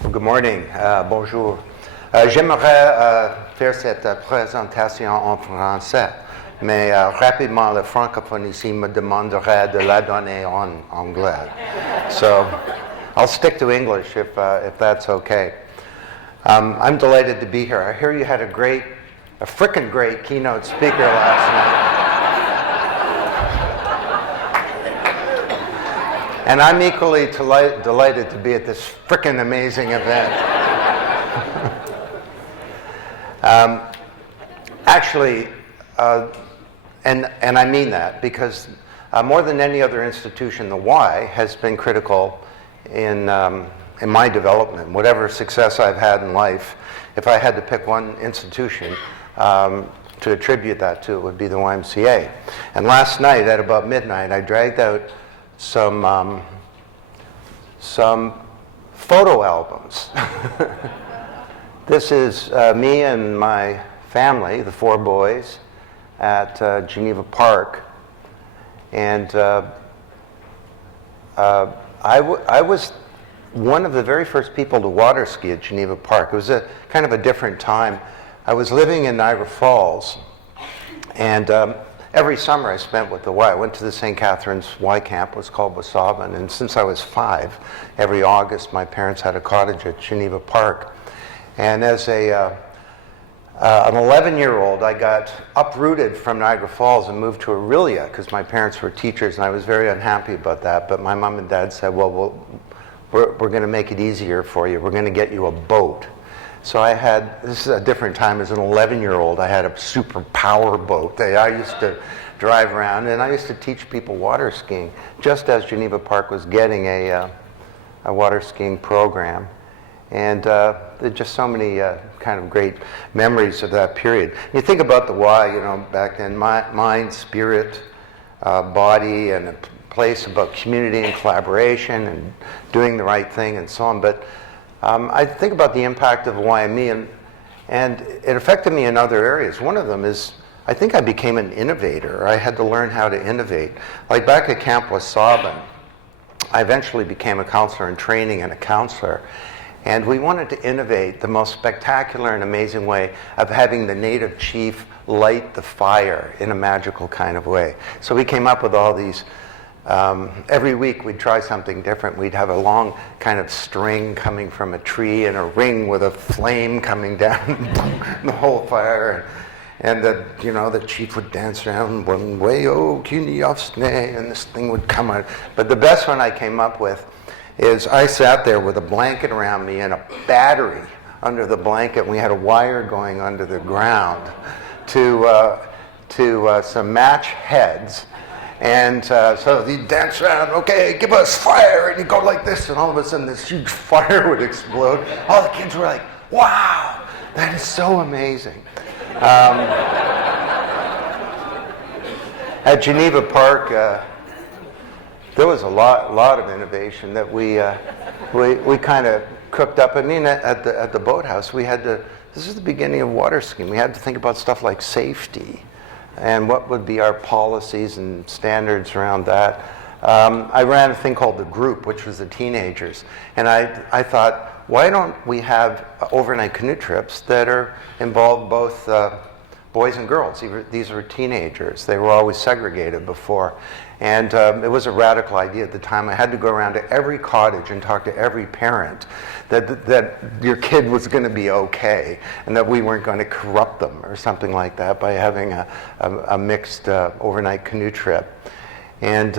Good morning, bonjour. J'aimerais faire cette présentation en français, mais rapidement le francophone ici me demanderait de la donner en anglais. So I'll stick to English if that's okay. I'm delighted to be here. I hear you had a frickin' great keynote speaker last night. And I'm equally delighted to be at this frickin' amazing event. Actually, and I mean that because more than any other institution, the Y has been critical in my development. Whatever success I've had in life, if I had to pick one institution to attribute that to, it would be the YMCA. And last night at about midnight, I dragged out some photo albums. This is me and my family, the 4 boys, at Geneva Park. And I was one of the very first people to water ski at Geneva Park. It was a kind of a different time. I was living in Niagara Falls, and every summer I spent with the Y. I went to the St. Catharines Y camp, was called Wasaban, and since I was 5, every August my parents had a cottage at Geneva Park. And as an 11-year-old, I got uprooted from Niagara Falls and moved to Aurelia because my parents were teachers, and I was very unhappy about that. But my mom and dad said, well, we're going to make it easier for you. We're going to get you a boat. So this is a different time. As an 11-year-old, I had a super power boat. I used to drive around, and I used to teach people water skiing, just as Geneva Park was getting a water skiing program. And there are just so many kind of great memories of that period. You think about the Y, back then, mind, spirit, body, and a place about community and collaboration and doing the right thing and so on. But I think about the impact of YME, and it affected me in other areas. One of them is, I think I became an innovator. I had to learn how to innovate. Like back at Camp Wasaban, I eventually became a counselor in training and a counselor. And we wanted to innovate the most spectacular and amazing way of having the native chief light the fire in a magical kind of way. So we came up with all these. Every week we'd try something different. We'd have a long kind of string coming from a tree and a ring with a flame coming down the whole fire. And the chief would dance around one way, oh, kini osne, and this thing would come out. But the best one I came up with is I sat there with a blanket around me and a battery under the blanket. We had a wire going under the ground to some match heads. And so he'd dance around, okay, give us fire, and he'd go like this, and all of a sudden this huge fire would explode. All the kids were like, wow, that is so amazing. At Geneva Park, there was a lot of innovation that we kind of cooked up. I mean, at the boathouse, this is the beginning of water skiing. We had to think about stuff like safety and what would be our policies and standards around that. I ran a thing called the group, which was the teenagers. And I thought, why don't we have overnight canoe trips that involve both boys and girls? These were teenagers. They were always segregated before. And it was a radical idea at the time. I had to go around to every cottage and talk to every parent that your kid was going to be okay and that we weren't going to corrupt them or something like that by having a mixed overnight canoe trip. And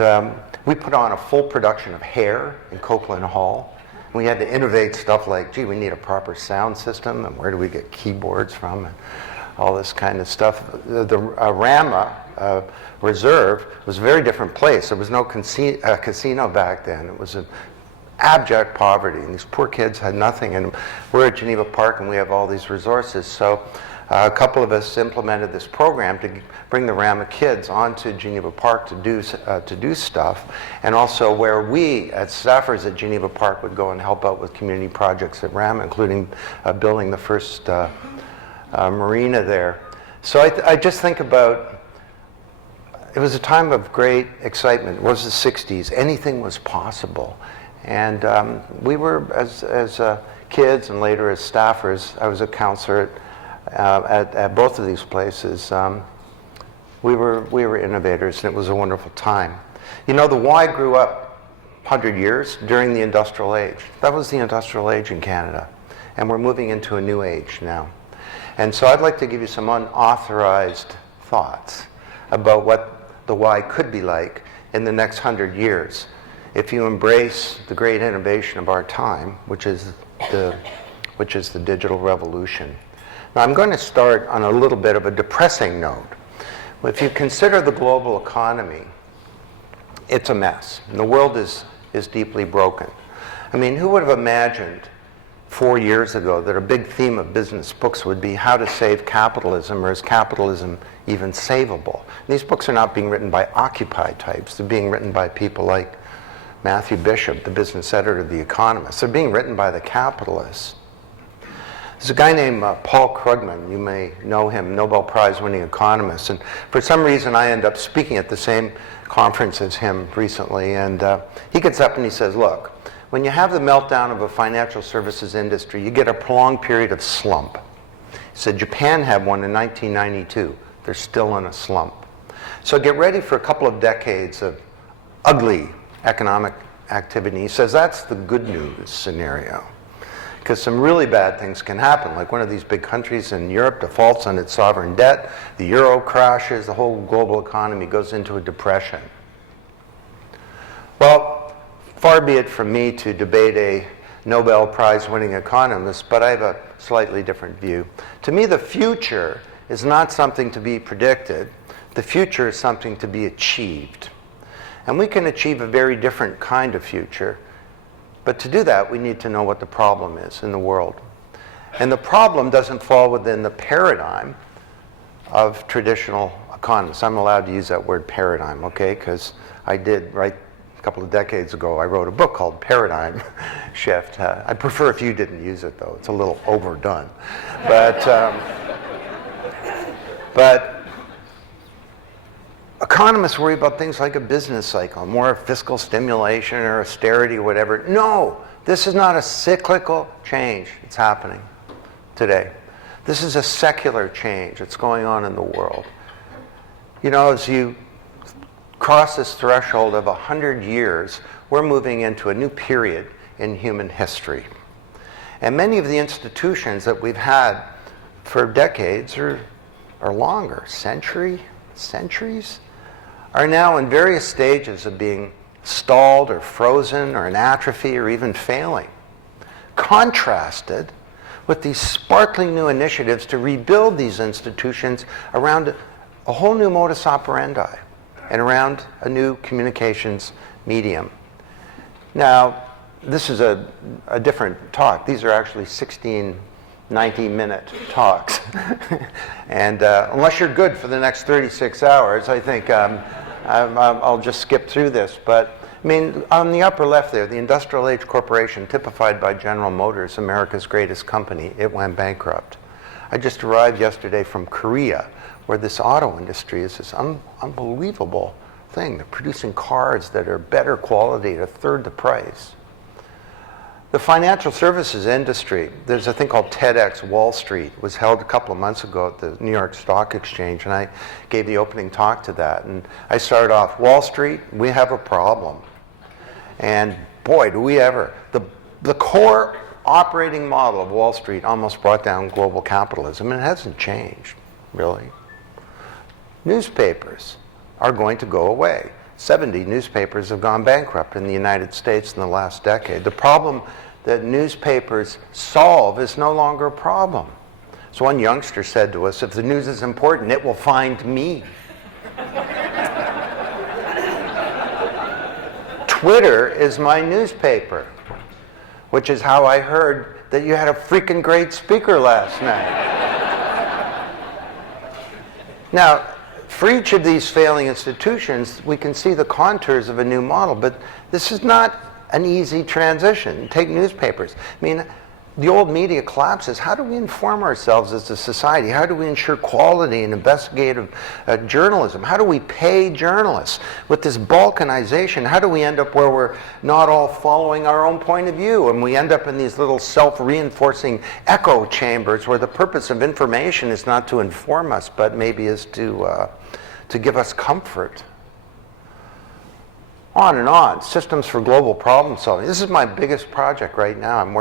we put on a full production of Hair in Copeland Hall. We had to innovate stuff like, gee, we need a proper sound system, and where do we get keyboards from, and all this kind of stuff. The Rama Reserve was a very different place. There was no casino back then. It was an abject poverty, and these poor kids had nothing. And we're at Geneva Park, and we have all these resources. So a couple of us implemented this program to bring the Rama kids onto Geneva Park to do stuff, and also where we, as staffers at Geneva Park, would go and help out with community projects at Rama, including building the first marina there. So I just think about, it was a time of great excitement. It was the 60s. Anything was possible. And we were, as kids and later as staffers, I was a counselor at both of these places. We were innovators, and it was a wonderful time. You know, the Y grew up 100 years during the industrial age. That was the industrial age in Canada, and we're moving into a new age now. And so I'd like to give you some unauthorized thoughts about what the Y could be like in the next 100 years if you embrace the great innovation of our time, which is the digital revolution. Now, I'm going to start on a little bit of a depressing note. If you consider the global economy, it's a mess. And the world is deeply broken. I mean, who would have imagined 4 years ago that a big theme of business books would be how to save capitalism, or is capitalism even savable? And these books are not being written by Occupy types. They're being written by people like Matthew Bishop, the business editor of The Economist. They're being written by the capitalists. There's a guy named Paul Krugman. You may know him, Nobel Prize-winning economist. And for some reason, I end up speaking at the same conference as him recently. And he gets up and he says, look, when you have the meltdown of a financial services industry, you get a prolonged period of slump. He said Japan had one in 1992. They're still in a slump. So get ready for a couple of decades of ugly economic activity. He says that's the good news scenario, because some really bad things can happen, like one of these big countries in Europe defaults on its sovereign debt, the euro crashes, the whole global economy goes into a depression. Well, far be it from me to debate a Nobel Prize-winning economist, but I have a slightly different view. To me, the future is not something to be predicted. The future is something to be achieved. And we can achieve a very different kind of future. But to do that, we need to know what the problem is in the world. And the problem doesn't fall within the paradigm of traditional economists. I'm allowed to use that word paradigm, okay? Because I did, right, a couple of decades ago, I wrote a book called Paradigm Shift. I prefer if you didn't use it, though. It's a little overdone. But economists worry about things like a business cycle, more fiscal stimulation or austerity or whatever. No, this is not a cyclical change. It's happening today. This is a secular change that's going on in the world. You know, as you cross this threshold of 100 years, we're moving into a new period in human history. And many of the institutions that we've had for decades or longer, centuries, are now in various stages of being stalled or frozen or in atrophy or even failing, contrasted with these sparkling new initiatives to rebuild these institutions around a whole new modus operandi and around a new communications medium. Now, this is a different talk. These are actually 16 90-minute talks. And unless you're good for the next 36 hours, I think I'll just skip through this. But I mean, on the upper left there, the industrial age corporation typified by General Motors, America's greatest company, it went bankrupt. I just arrived yesterday from Korea, where this auto industry is this unbelievable thing. They're producing cars that are better quality at a third the price. The financial services industry, there's a thing called TEDx Wall Street. It was held a couple of months ago at the New York Stock Exchange, and I gave the opening talk to that. And I started off, Wall Street, we have a problem. And boy, do we ever. The core operating model of Wall Street almost brought down global capitalism, and it hasn't changed, really. Newspapers are going to go away. 70 newspapers have gone bankrupt in the United States in the last decade. The problem that newspapers solve is no longer a problem. So one youngster said to us, if the news is important, it will find me. Twitter is my newspaper, which is how I heard that you had a freaking great speaker last night. Now, for each of these failing institutions, we can see the contours of a new model, but this is not an easy transition. Take newspapers. I mean, the old media collapses, how do we inform ourselves as a society? How do we ensure quality and investigative journalism? How do we pay journalists? With this balkanization, how do we end up where we're not all following our own point of view, and we end up in these little self-reinforcing echo chambers where the purpose of information is not to inform us, but maybe is to give us comfort? On and on. Systems for global problem solving. This is my biggest project right now. I'm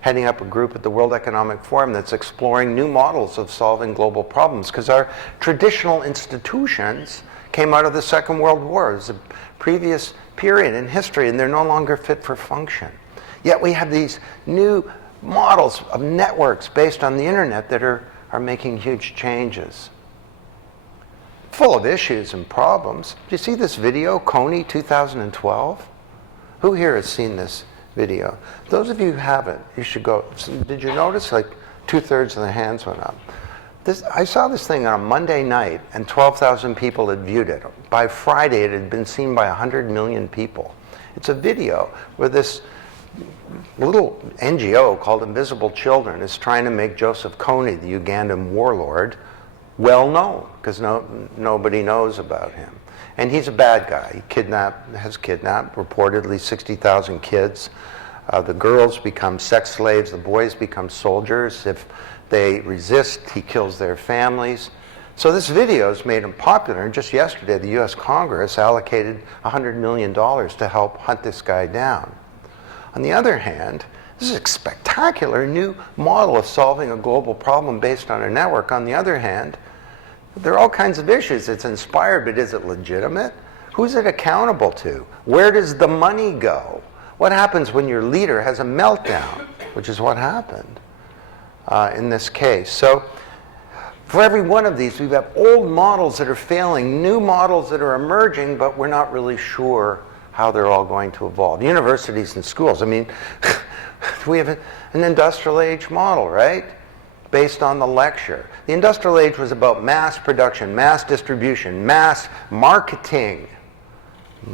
heading up a group at the World Economic Forum that's exploring new models of solving global problems, because our traditional institutions came out of the Second World War. It was a previous period in history, and they're no longer fit for function. Yet we have these new models of networks based on the internet that are making huge changes. Full of issues and problems. Do you see this video, Coney 2012? Who here has seen this video? Those of you who haven't, you should go. Did you notice like 2/3 of the hands went up? I saw this thing on a Monday night and 12,000 people had viewed it. By Friday it had been seen by 100 million people. It's a video where this little NGO called Invisible Children is trying to make Joseph Kony, the Ugandan warlord, well known, because nobody knows about him. And he's a bad guy. He has kidnapped reportedly 60,000 kids. The girls become sex slaves. The boys become soldiers. If they resist, he kills their families. So this video has made him popular. And just yesterday, the US Congress allocated $100 million to help hunt this guy down. On the other hand, this is a spectacular new model of solving a global problem based on a network. On the other hand, there are all kinds of issues. It's inspired, but is it legitimate? Who's it accountable to? Where does the money go? What happens when your leader has a meltdown, which is what happened in this case. So for every one of these, we have old models that are failing, new models that are emerging, but we're not really sure how they're all going to evolve. Universities and schools, I mean, we have an industrial age model, right? Based on the lecture. The industrial age was about mass production, mass distribution, mass marketing.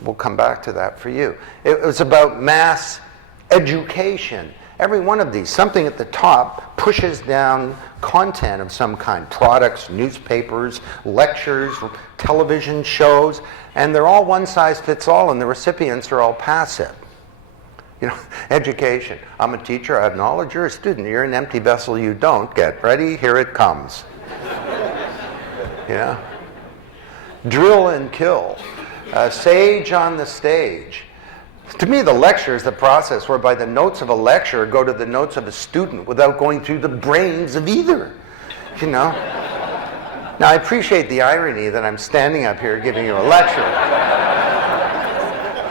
We'll come back to that for you. It was about mass education. Every one of these, something at the top pushes down content of some kind. Products, newspapers, lectures, television shows, and they're all one size fits all, and the recipients are all passive. You know, education. I'm a teacher, I have knowledge. You're a student. You're an empty vessel you don't. Get ready, here it comes. Yeah. Drill and kill. Sage on the stage. To me, the lecture is the process whereby the notes of a lecturer go to the notes of a student without going through the brains of either. You know? Now, I appreciate the irony that I'm standing up here giving you a lecture.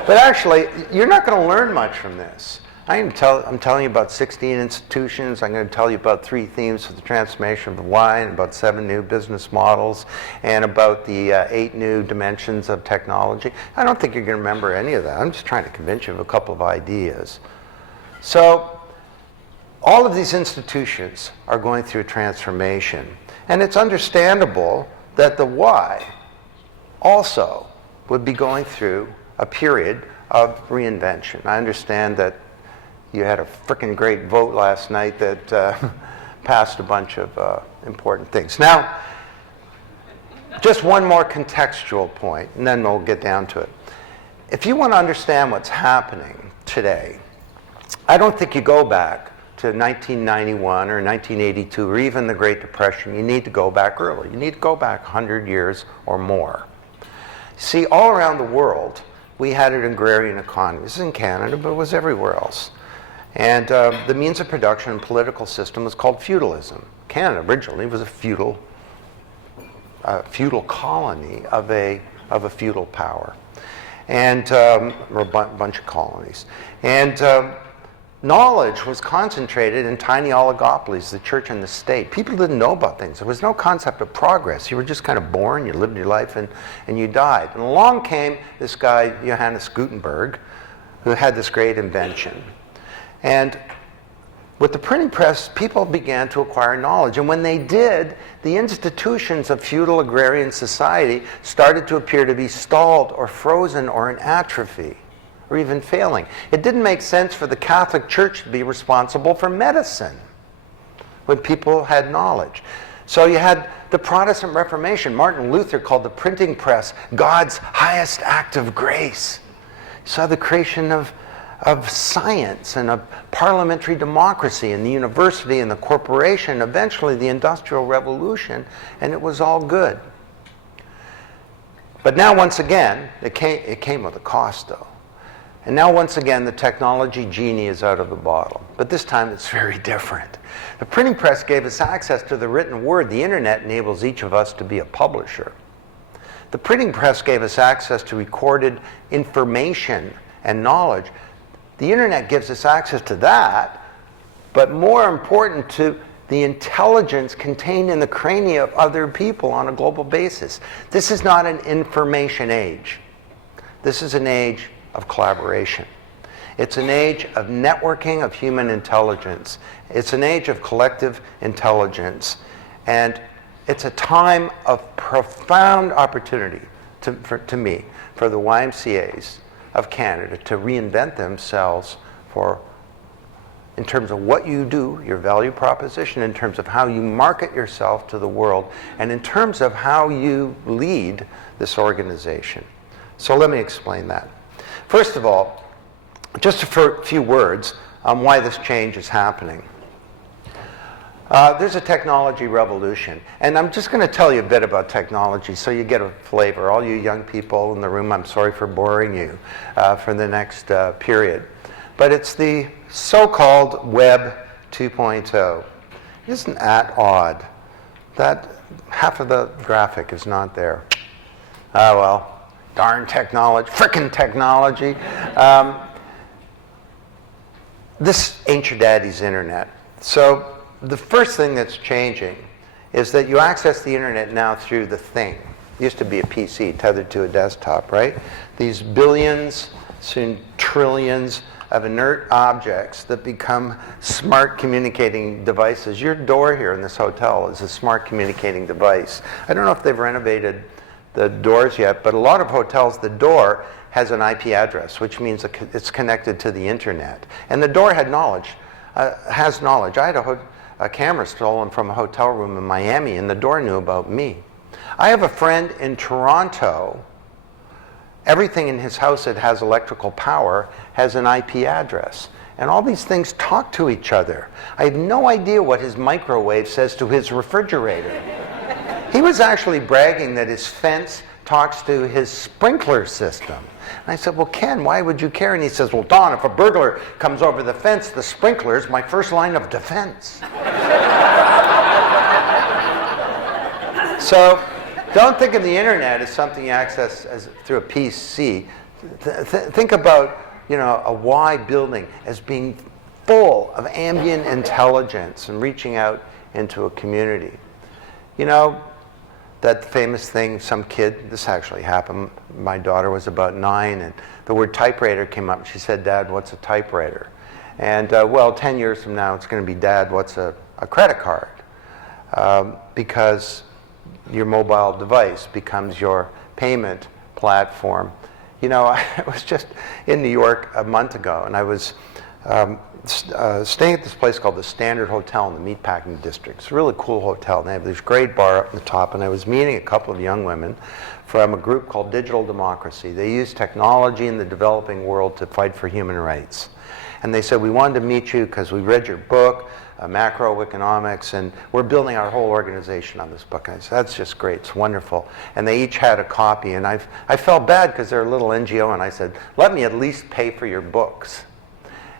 But actually, you're not going to learn much from this. I'm telling you about 16 institutions. I'm going to tell you about 3 themes for the transformation of the wine, about 7 new business models, and about the 8 new dimensions of technology. I don't think you're going to remember any of that. I'm just trying to convince you of a couple of ideas. So all of these institutions are going through a transformation. And it's understandable that the Y also would be going through a period of reinvention. I understand that you had a frickin' great vote last night that passed a bunch of important things. Now, just one more contextual point, and then we'll get down to it. If you want to understand what's happening today, I don't think you go back to 1991 or 1982 or even the Great Depression. You need to go back early. You need to go back 100 years or more. See, all around the world, we had an agrarian economy. This is in Canada, but it was everywhere else. And the means of production and political system was called feudalism. Canada originally was a feudal colony of a feudal power, and or a bunch of colonies. And knowledge was concentrated in tiny oligopolies, the church and the state. People didn't know about things. There was no concept of progress. You were just kind of born, you lived your life, and you died. And along came this guy, Johannes Gutenberg, who had this great invention. And with the printing press, people began to acquire knowledge. And when they did, the institutions of feudal agrarian society started to appear to be stalled or frozen or in atrophy. or even failing. It didn't make sense for the Catholic Church to be responsible for medicine when people had knowledge. So you had the Protestant Reformation. Martin Luther called the printing press God's highest act of grace. You saw the creation of science and of parliamentary democracy and the university and the corporation, eventually the Industrial Revolution, and it was all good. But now once again, it came with a cost though. And now once again, the technology genie is out of the bottle. But this time it's very different. The printing press gave us access to the written word. The internet enables each of us to be a publisher. The printing press gave us access to recorded information and knowledge. The internet gives us access to that, but more important, to the intelligence contained in the crania of other people on a global basis. This is not an information age. This is an age of collaboration. It's an age of networking of human intelligence. It's an age of collective intelligence. And it's a time of profound opportunity to me, for the YMCAs of Canada to reinvent themselves in terms of what you do, your value proposition, in terms of how you market yourself to the world, and in terms of how you lead this organization. So let me explain that. First of all, just a few words on why this change is happening. There's a technology revolution, and I'm just going to tell you a bit about technology so you get a flavor. All you young people in the room, I'm sorry for boring you for the next period. But it's the so-called Web 2.0. Isn't that odd? That half of the graphic is not there. Oh well, darn technology, frickin' technology. This ain't your daddy's internet. So the first thing that's changing is that you access the internet now through the thing. It used to be a PC tethered to a desktop, right? These billions, soon trillions of inert objects that become smart communicating devices. Your door here in this hotel is a smart communicating device. I don't know if they've renovated the doors yet, but a lot of hotels, the door has an IP address, which means it's connected to the internet. And the door had knowledge, has knowledge. I had a camera stolen from a hotel room in Miami, and the door knew about me. I have a friend in Toronto. Everything in his house that has electrical power has an IP address. And all these things talk to each other. I have no idea what his microwave says to his refrigerator. He was actually bragging that his fence talks to his sprinkler system. And I said, well, Ken, why would you care? And he says, well, Don, if a burglar comes over the fence, the sprinkler is my first line of defense. So don't think of the internet as something you access through a PC. Think about, a Y building as being full of ambient intelligence and reaching out into a community. That famous thing, some kid, this actually happened, my daughter was about 9, and the word typewriter came up. She said, Dad, what's a typewriter? And 10 years from now, it's going to be, Dad, what's a credit card? Because your mobile device becomes your payment platform. I was just in New York a month ago, and I was staying at this place called the Standard Hotel in the Meatpacking District. It's a really cool hotel, and they have this great bar up in the top, and I was meeting a couple of young women from a group called Digital Democracy. They use technology in the developing world to fight for human rights. And they said, we wanted to meet you because we read your book, Macrowikinomics, and we're building our whole organization on this book. And I said, that's just great, it's wonderful. And they each had a copy, and I felt bad because they're a little NGO, and I said, let me at least pay for your books.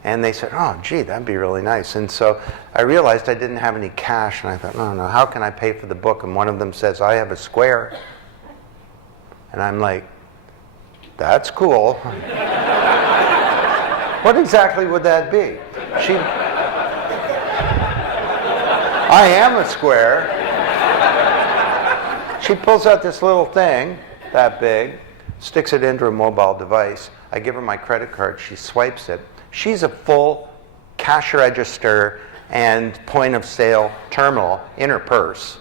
And they said, oh, gee, that'd be really nice. And so I realized I didn't have any cash, and I thought, no, how can I pay for the book? And one of them says, I have a Square. And I'm like, that's cool. What exactly would that be? I am a Square. She pulls out this little thing, that big, sticks it into a mobile device. I give her my credit card. She swipes it. She's a full cash register and point of sale terminal in her purse.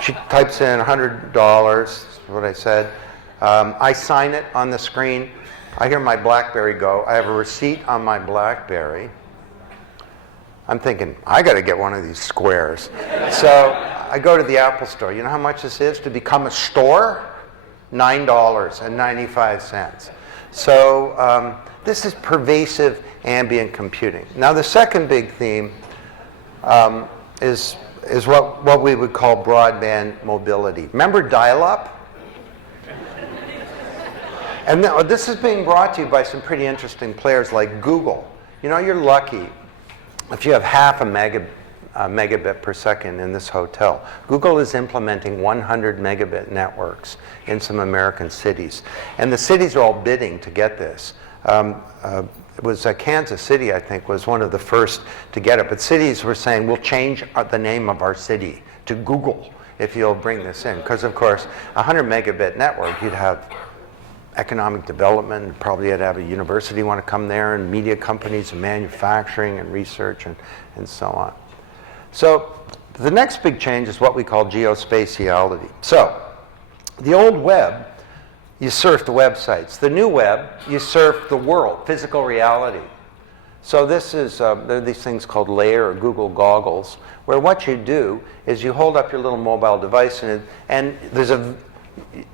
She types in $100, is what I said. I sign it on the screen. I hear my BlackBerry go. I have a receipt on my BlackBerry. I'm thinking, I got to get one of these squares. So I go to the Apple store. You know how much this is to become a store? $9.95. So this is pervasive ambient computing. Now the second big theme is what we would call broadband mobility. Remember dial-up? And this is being brought to you by some pretty interesting players like Google. You know, you're lucky if you have half a megabit per second in this hotel. Google is implementing 100 megabit networks in some American cities. And the cities are all bidding to get this. It was Kansas City, I think, was one of the first to get it. But cities were saying, we'll change the name of our city to Google if you'll bring this in. Because, of course, a 100 megabit network, you'd have economic development, probably you'd have a university want to come there, and media companies, and manufacturing, and research, and so on. So the next big change is what we call geospatiality. So the old web, you surf the websites. The new web, you surf the world, physical reality. So this is, there are these things called Layer or Google Goggles, where what you do is you hold up your little mobile device, and there's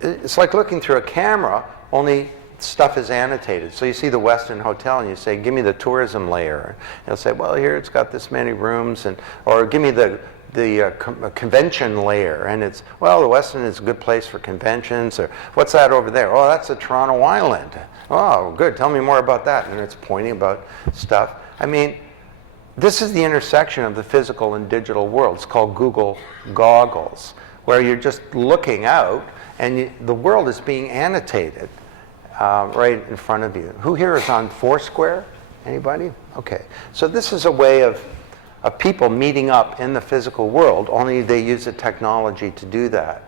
it's like looking through a camera, only stuff is annotated. So you see the Westin Hotel and you say, give me the tourism layer. And it'll say, well, here it's got this many rooms, or give me the convention layer. And it's, well, the Westin is a good place for conventions. Or what's that over there? Oh, that's the Toronto Island. Oh, good. Tell me more about that. And it's pointing about stuff. I mean, this is the intersection of the physical and digital world. It's called Google Goggles, where you're just looking out and the world is being annotated right in front of you. Who here is on Foursquare? Anybody? Okay. So this is a way of people meeting up in the physical world, only they use the technology to do that.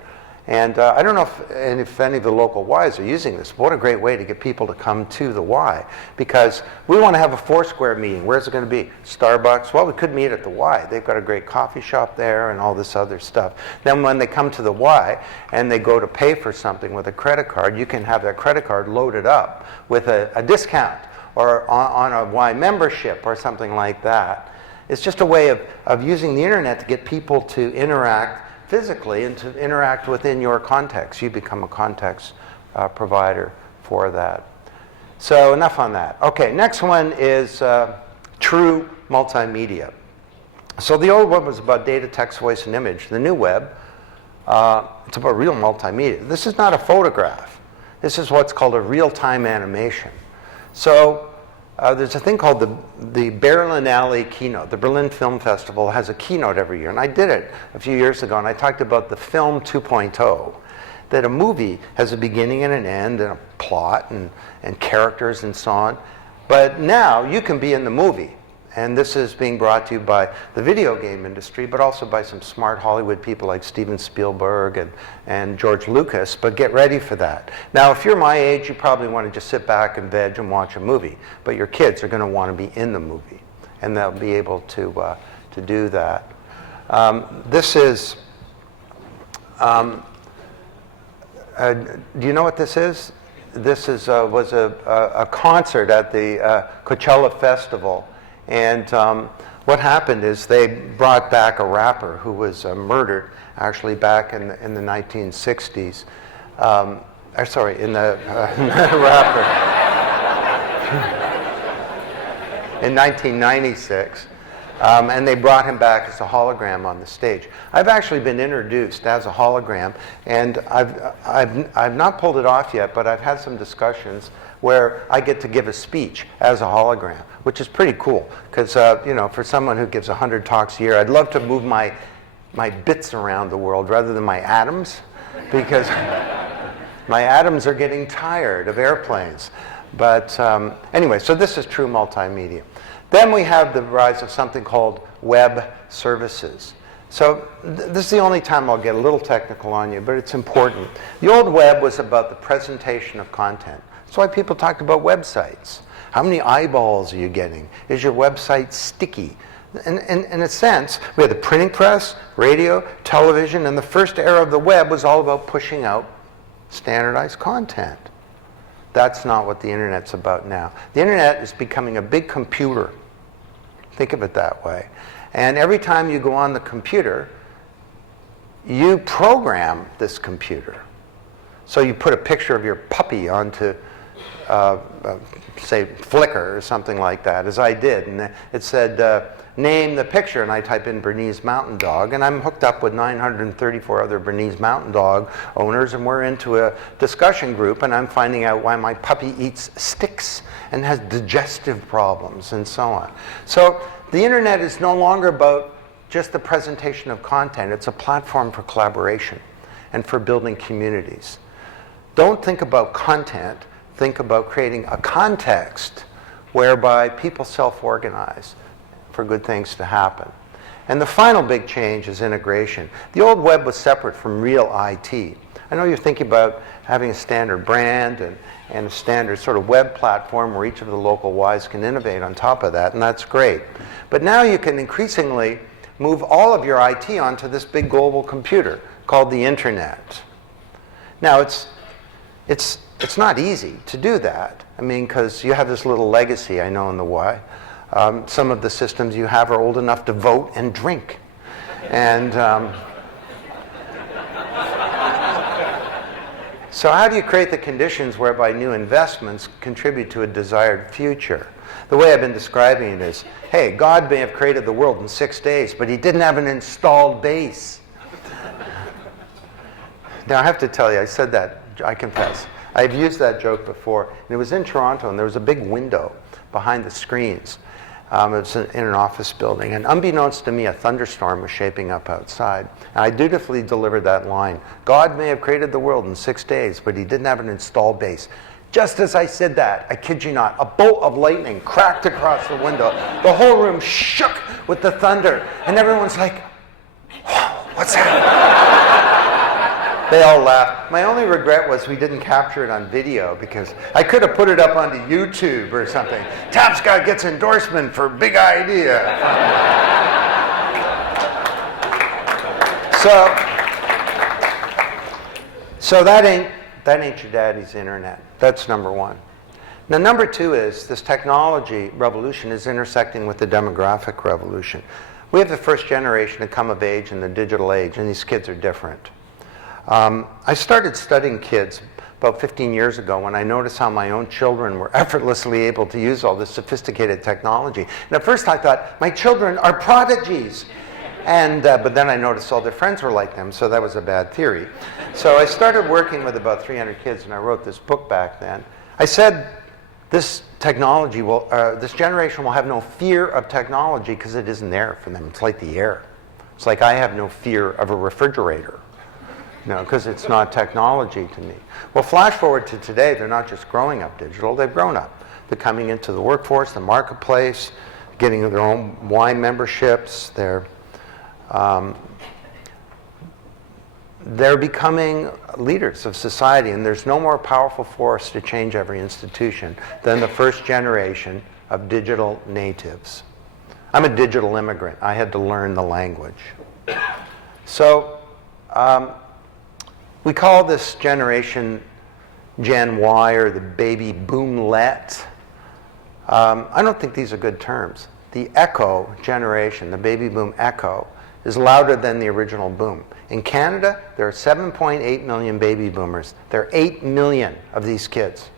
And I don't know if any of the local Ys are using this, but what a great way to get people to come to the Y. Because we want to have a Foursquare meeting. Where's it going to be? Starbucks? Well, we could meet at the Y. They've got a great coffee shop there and all this other stuff. Then when they come to the Y and they go to pay for something with a credit card, you can have that credit card loaded up with a discount or on a Y membership or something like that. It's just a way of using the internet to get people to interact physically and to interact within your context. You become a context provider for that. So enough on that. Okay, next one is true multimedia. So the old web was about data, text, voice, and image. The new web, it's about real multimedia. This is not a photograph. This is what's called a real-time animation. So there's a thing called the Berlinale keynote. The Berlin Film Festival has a keynote every year, and I did it a few years ago, and I talked about the film 2.0, that a movie has a beginning and an end and a plot and characters and so on. But now you can be in the movie, and this is being brought to you by the video game industry, but also by some smart Hollywood people like Steven Spielberg and George Lucas, but get ready for that. Now, if you're my age, you probably want to just sit back and veg and watch a movie, but your kids are going to want to be in the movie, and they'll be able to do that. This is, do you know what this is? This is, was a concert at the Coachella Festival. And what happened is they brought back a rapper who was murdered actually back in the 1960s. Or sorry, in the rapper in 1996. And they brought him back as a hologram on the stage. I've actually been introduced as a hologram, and I've not pulled it off yet, but I've had some discussions where I get to give a speech as a hologram, which is pretty cool. Because you know, for someone who gives 100 talks a year, I'd love to move my bits around the world rather than my atoms, because my atoms are getting tired of airplanes. But anyway, so this is true multimedia. Then we have the rise of something called web services. So this is the only time I'll get a little technical on you, but it's important. The old web was about the presentation of content. That's why people talked about websites. How many eyeballs are you getting? Is your website sticky? In a sense, we had the printing press, radio, television, and the first era of the web was all about pushing out standardized content. That's not what the internet's about now. The internet is becoming a big computer. Think of it that way. And every time you go on the computer, you program this computer. So you put a picture of your puppy onto, say, Flickr or something like that, as I did. And it said, name the picture, and I type in Bernese Mountain Dog, and I'm hooked up with 934 other Bernese Mountain Dog owners, and we're into a discussion group, and I'm finding out why my puppy eats sticks and has digestive problems and so on. So the internet is no longer about just the presentation of content. It's a platform for collaboration and for building communities. Don't think about content. Think about creating a context whereby people self-organize for good things to happen. And the final big change is integration. The old web was separate from real IT. I know you're thinking about having a standard brand and a standard sort of web platform where each of the local Ys can innovate on top of that, and that's great. But now you can increasingly move all of your IT onto this big global computer called the internet. Now, it's not easy to do that. I mean, because you have this little legacy, I know, in the Y. Some of the systems you have are old enough to vote and drink. And so how do you create the conditions whereby new investments contribute to a desired future? The way I've been describing it is, hey, God may have created the world in 6 days, but he didn't have an installed base. Now, I have to tell you, I said that, I confess. I've used that joke before, and it was in Toronto, and there was a big window behind the screens. It was in an office building, and unbeknownst to me, a thunderstorm was shaping up outside. And I dutifully delivered that line. God may have created the world in 6 days, but he didn't have an installed base. Just as I said that, I kid you not, a bolt of lightning cracked across the window. The whole room shook with the thunder, and everyone's like, "Whoa, what's that?" They all laughed. My only regret was we didn't capture it on video, because I could have put it up onto YouTube or something. Tapscott gets endorsement for big idea. So that ain't your daddy's internet. That's number one. Now, number two is this technology revolution is intersecting with the demographic revolution. We have the first generation to come of age in the digital age, and these kids are different. I started studying kids about 15 years ago when I noticed how my own children were effortlessly able to use all this sophisticated technology. And at first I thought, my children are prodigies. And, but then I noticed all their friends were like them, so that was a bad theory. So I started working with about 300 kids, and I wrote this book back then. I said, this technology will, this generation will have no fear of technology because it isn't there for them. It's like the air. It's like I have no fear of a refrigerator. No, because it's not technology to me. Well, flash forward to today, they're not just growing up digital, they've grown up. They're coming into the workforce, the marketplace, getting their own wine memberships, they're becoming leaders of society, and there's no more powerful force to change every institution than the first generation of digital natives. I'm a digital immigrant. I had to learn the language. So, we call this generation Gen Y, or the baby boomlet. I don't think these are good terms. The echo generation, the baby boom echo, is louder than the original boom. In Canada, there are 7.8 million baby boomers. There are 8 million of these kids.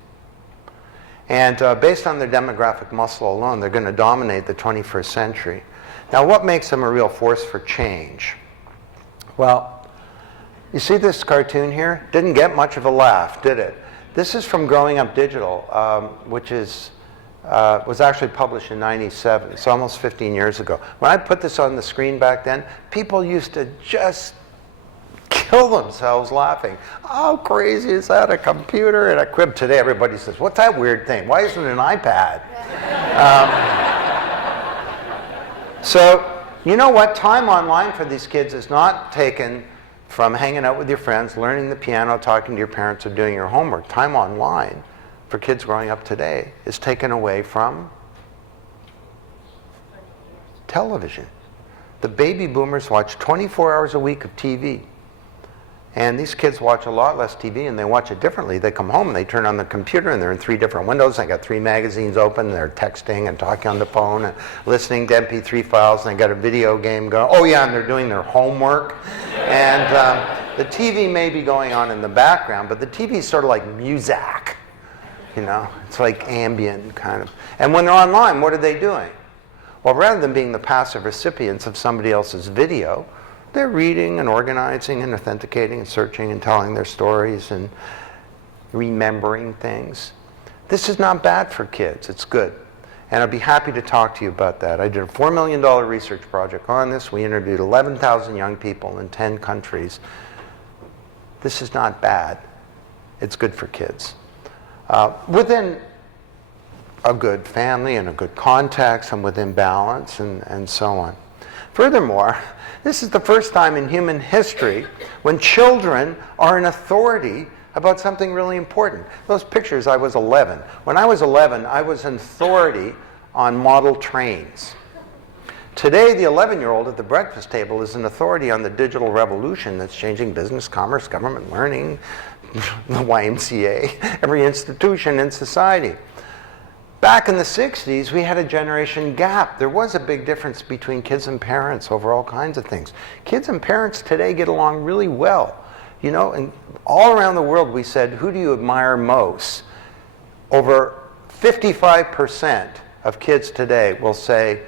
And based on their demographic muscle alone, they're going to dominate the 21st century. Now, what makes them a real force for change? Well, you see this cartoon here? Didn't get much of a laugh, did it? This is from Growing Up Digital, which was actually published in '97. It's almost 15 years ago. When I put this on the screen back then, people used to just kill themselves laughing. How crazy is that, a computer and a quib? Today everybody says, what's that weird thing? Why isn't it an iPad? So, you know what? Time online for these kids is not taken from hanging out with your friends, learning the piano, talking to your parents, or doing your homework. Time online for kids growing up today is taken away from television. The baby boomers watch 24 hours a week of TV. And these kids watch a lot less TV, and they watch it differently. They come home and they turn on the computer, and they're in 3 different windows. They got 3 magazines open, and they're texting and talking on the phone and listening to MP3 files, and they got a video game going. Oh yeah, and they're doing their homework. And the TV may be going on in the background, but the TV is sort of like Muzak. You know, it's like ambient kind of. And when they're online, what are they doing? Well, rather than being the passive recipients of somebody else's video, they're reading and organizing and authenticating and searching and telling their stories and remembering things. This is not bad for kids. It's good. And I'd be happy to talk to you about that. I did a $4 million research project on this. We interviewed 11,000 young people in 10 countries. This is not bad. It's good for kids. Within a good family and a good context and within balance and so on. Furthermore, this is the first time in human history when children are an authority about something really important. Those pictures, I was 11. When I was 11, I was an authority on model trains. Today, the 11-year-old at the breakfast table is an authority on the digital revolution that's changing business, commerce, government, learning, the YMCA, every institution in society. Back in the 60s, we had a generation gap. There was a big difference between kids and parents over all kinds of things. Kids and parents today get along really well. You know, and all around the world we said, who do you admire most? Over 55% of kids today will say,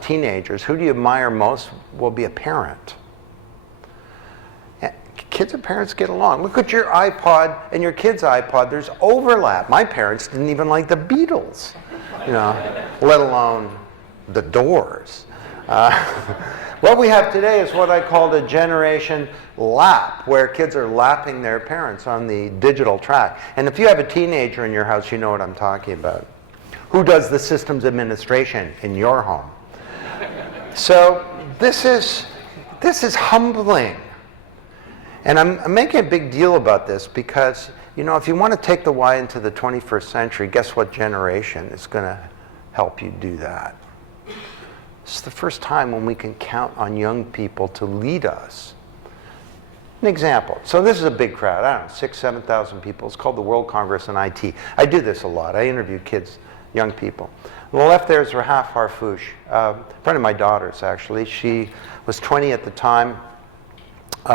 teenagers, who do you admire most will be a parent. Kids and parents get along. Look at your iPod and your kid's iPod. There's overlap. My parents didn't even like the Beatles, you know, let alone the Doors. What we have today is what I called a generation lap, where kids are lapping their parents on the digital track. And if you have a teenager in your house, you know what I'm talking about. Who does the systems administration in your home? So this is humbling. And I'm making a big deal about this because, you know, if you want to take the Y into the 21st century, guess what generation is going to help you do that? It's the first time when we can count on young people to lead us. An example. So this is a big crowd. I don't know, 6,000, 7,000 people. It's called the World Congress in IT. I do this a lot. I interview kids, young people. On the left there is Rahaf Harfouch, a friend of my daughter's, actually. She was 20 at the time.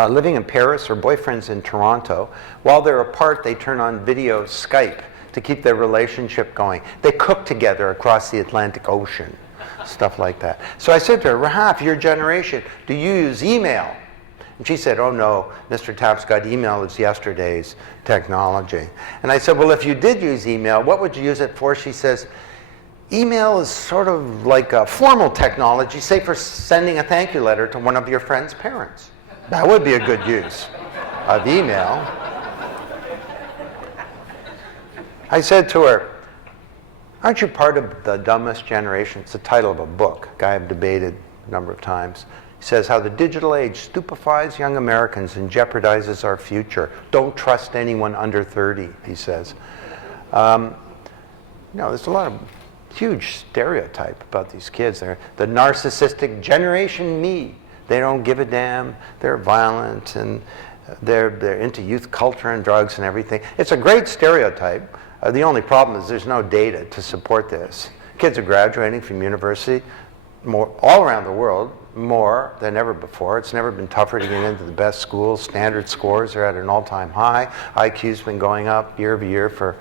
Living in Paris, her boyfriend's in Toronto. While they're apart, they turn on video Skype to keep their relationship going. They cook together across the Atlantic Ocean, stuff like that. So I said to her, Rahaf, your generation, do you use email? And she said, oh no, Mr. Tapscott, email is yesterday's technology. And I said, well, if you did use email, what would you use it for? She says, email is sort of like a formal technology, say for sending a thank you letter to one of your friend's parents. That would be a good use of email. I said to her, aren't you part of the dumbest generation? It's the title of a book, a guy I've debated a number of times. He says how the digital age stupefies young Americans and jeopardizes our future. Don't trust anyone under 30, he says. There's a lot of huge stereotype about these kids. They're the narcissistic generation me. They don't give a damn. They're violent, and they're into youth culture and drugs and everything. It's a great stereotype. The only problem is there's no data to support this. Kids are graduating from university all around the world, more than ever before. It's never been tougher to get into the best schools. Standard scores are at an all-time high. IQ's been going up year over year for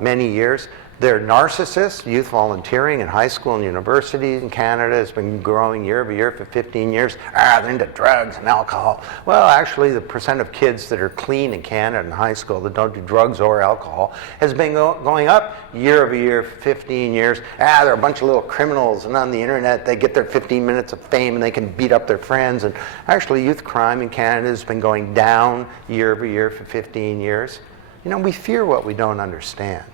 many years. They're narcissists. Youth volunteering in high school and universities in Canada has been growing year over year for 15 years. They're into drugs and alcohol. Well, actually, the percent of kids that are clean in Canada in high school that don't do drugs or alcohol has been going up year over year for 15 years. They're a bunch of little criminals, and on the internet they get their 15 minutes of fame and they can beat up their friends. And actually, youth crime in Canada has been going down year over year for 15 years. You know, we fear what we don't understand.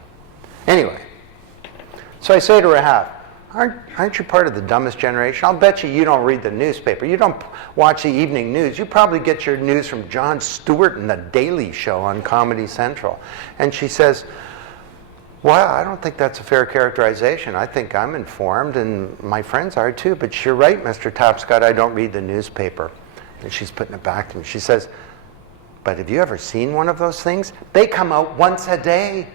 Anyway, so I say to Rahaf, aren't you part of the dumbest generation? I'll bet you don't read the newspaper. You don't watch the evening news. You probably get your news from Jon Stewart and The Daily Show on Comedy Central. And she says, well, I don't think that's a fair characterization. I think I'm informed, and my friends are too. But you're right, Mr. Tapscott, I don't read the newspaper. And she's putting it back to me. She says, but have you ever seen one of those things? They come out once a day.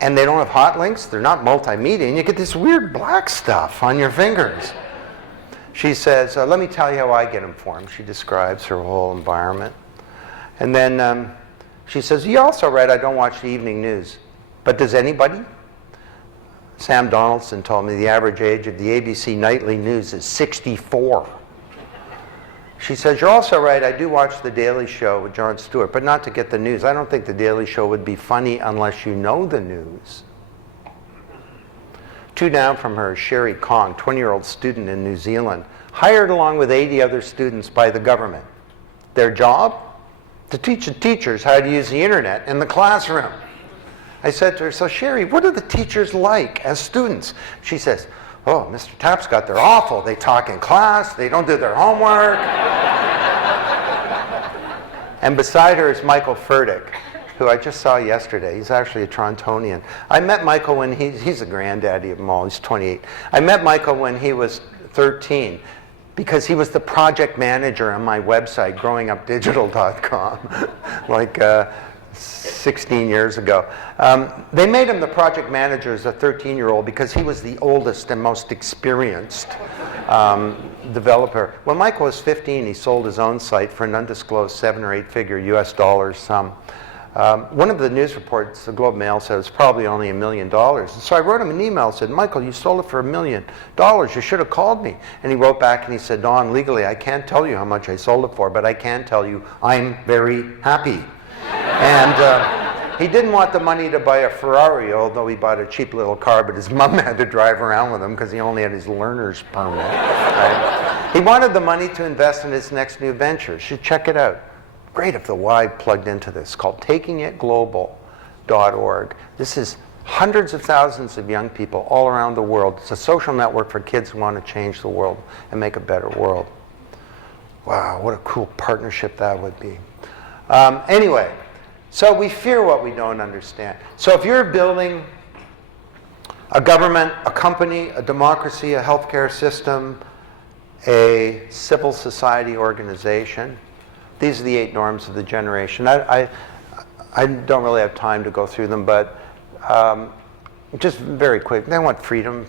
And they don't have hot links. They're not multimedia. And you get this weird black stuff on your fingers. She says, let me tell you how I get informed. She describes her whole environment. And then she says, you're also right, I don't watch the evening news. But does anybody? Sam Donaldson told me the average age of the ABC nightly news is 64. She says, you're also right, I do watch The Daily Show with Jon Stewart, but not to get the news. I don't think The Daily Show would be funny unless you know the news. 2 down from her, Sherry Kong, 20-year-old student in New Zealand, hired along with 80 other students by the government. Their job? To teach the teachers how to use the internet in the classroom. I said to her, so Sherry, what are the teachers like as students? She says, oh, Mr. Tapscott, they're awful. They talk in class. They don't do their homework. And beside her is Michael Furtick, who I just saw yesterday. He's actually a Torontonian. I met Michael when he's the granddaddy of them all. He's 28. I met Michael when he was 13 because he was the project manager on my website, growingupdigital.com, like 16 years ago. They made him the project manager as a 13-year-old because he was the oldest and most experienced developer. When Michael was 15, he sold his own site for an undisclosed 7 or 8 figure US dollars sum. One of the news reports, the Globe Mail, said it was probably only $1 million. And so I wrote him an email and said, Michael, you sold it for $1 million. You should have called me. And he wrote back and he said, Don, legally I can't tell you how much I sold it for, but I can tell you I'm very happy. And he didn't want the money to buy a Ferrari, although he bought a cheap little car, but his mom had to drive around with him because he only had his learner's permit. Right? He wanted the money to invest in his next new venture. You should check it out. Great if the Y plugged into this, called takingitglobal.org. This is hundreds of thousands of young people all around the world. It's a social network for kids who want to change the world and make a better world. Wow, what a cool partnership that would be. Anyway, so we fear what we don't understand. So if you're building a government, a company, a democracy, a healthcare system, a civil society organization, these are the 8 norms of the generation. I don't really have time to go through them, but just very quick. They want freedom,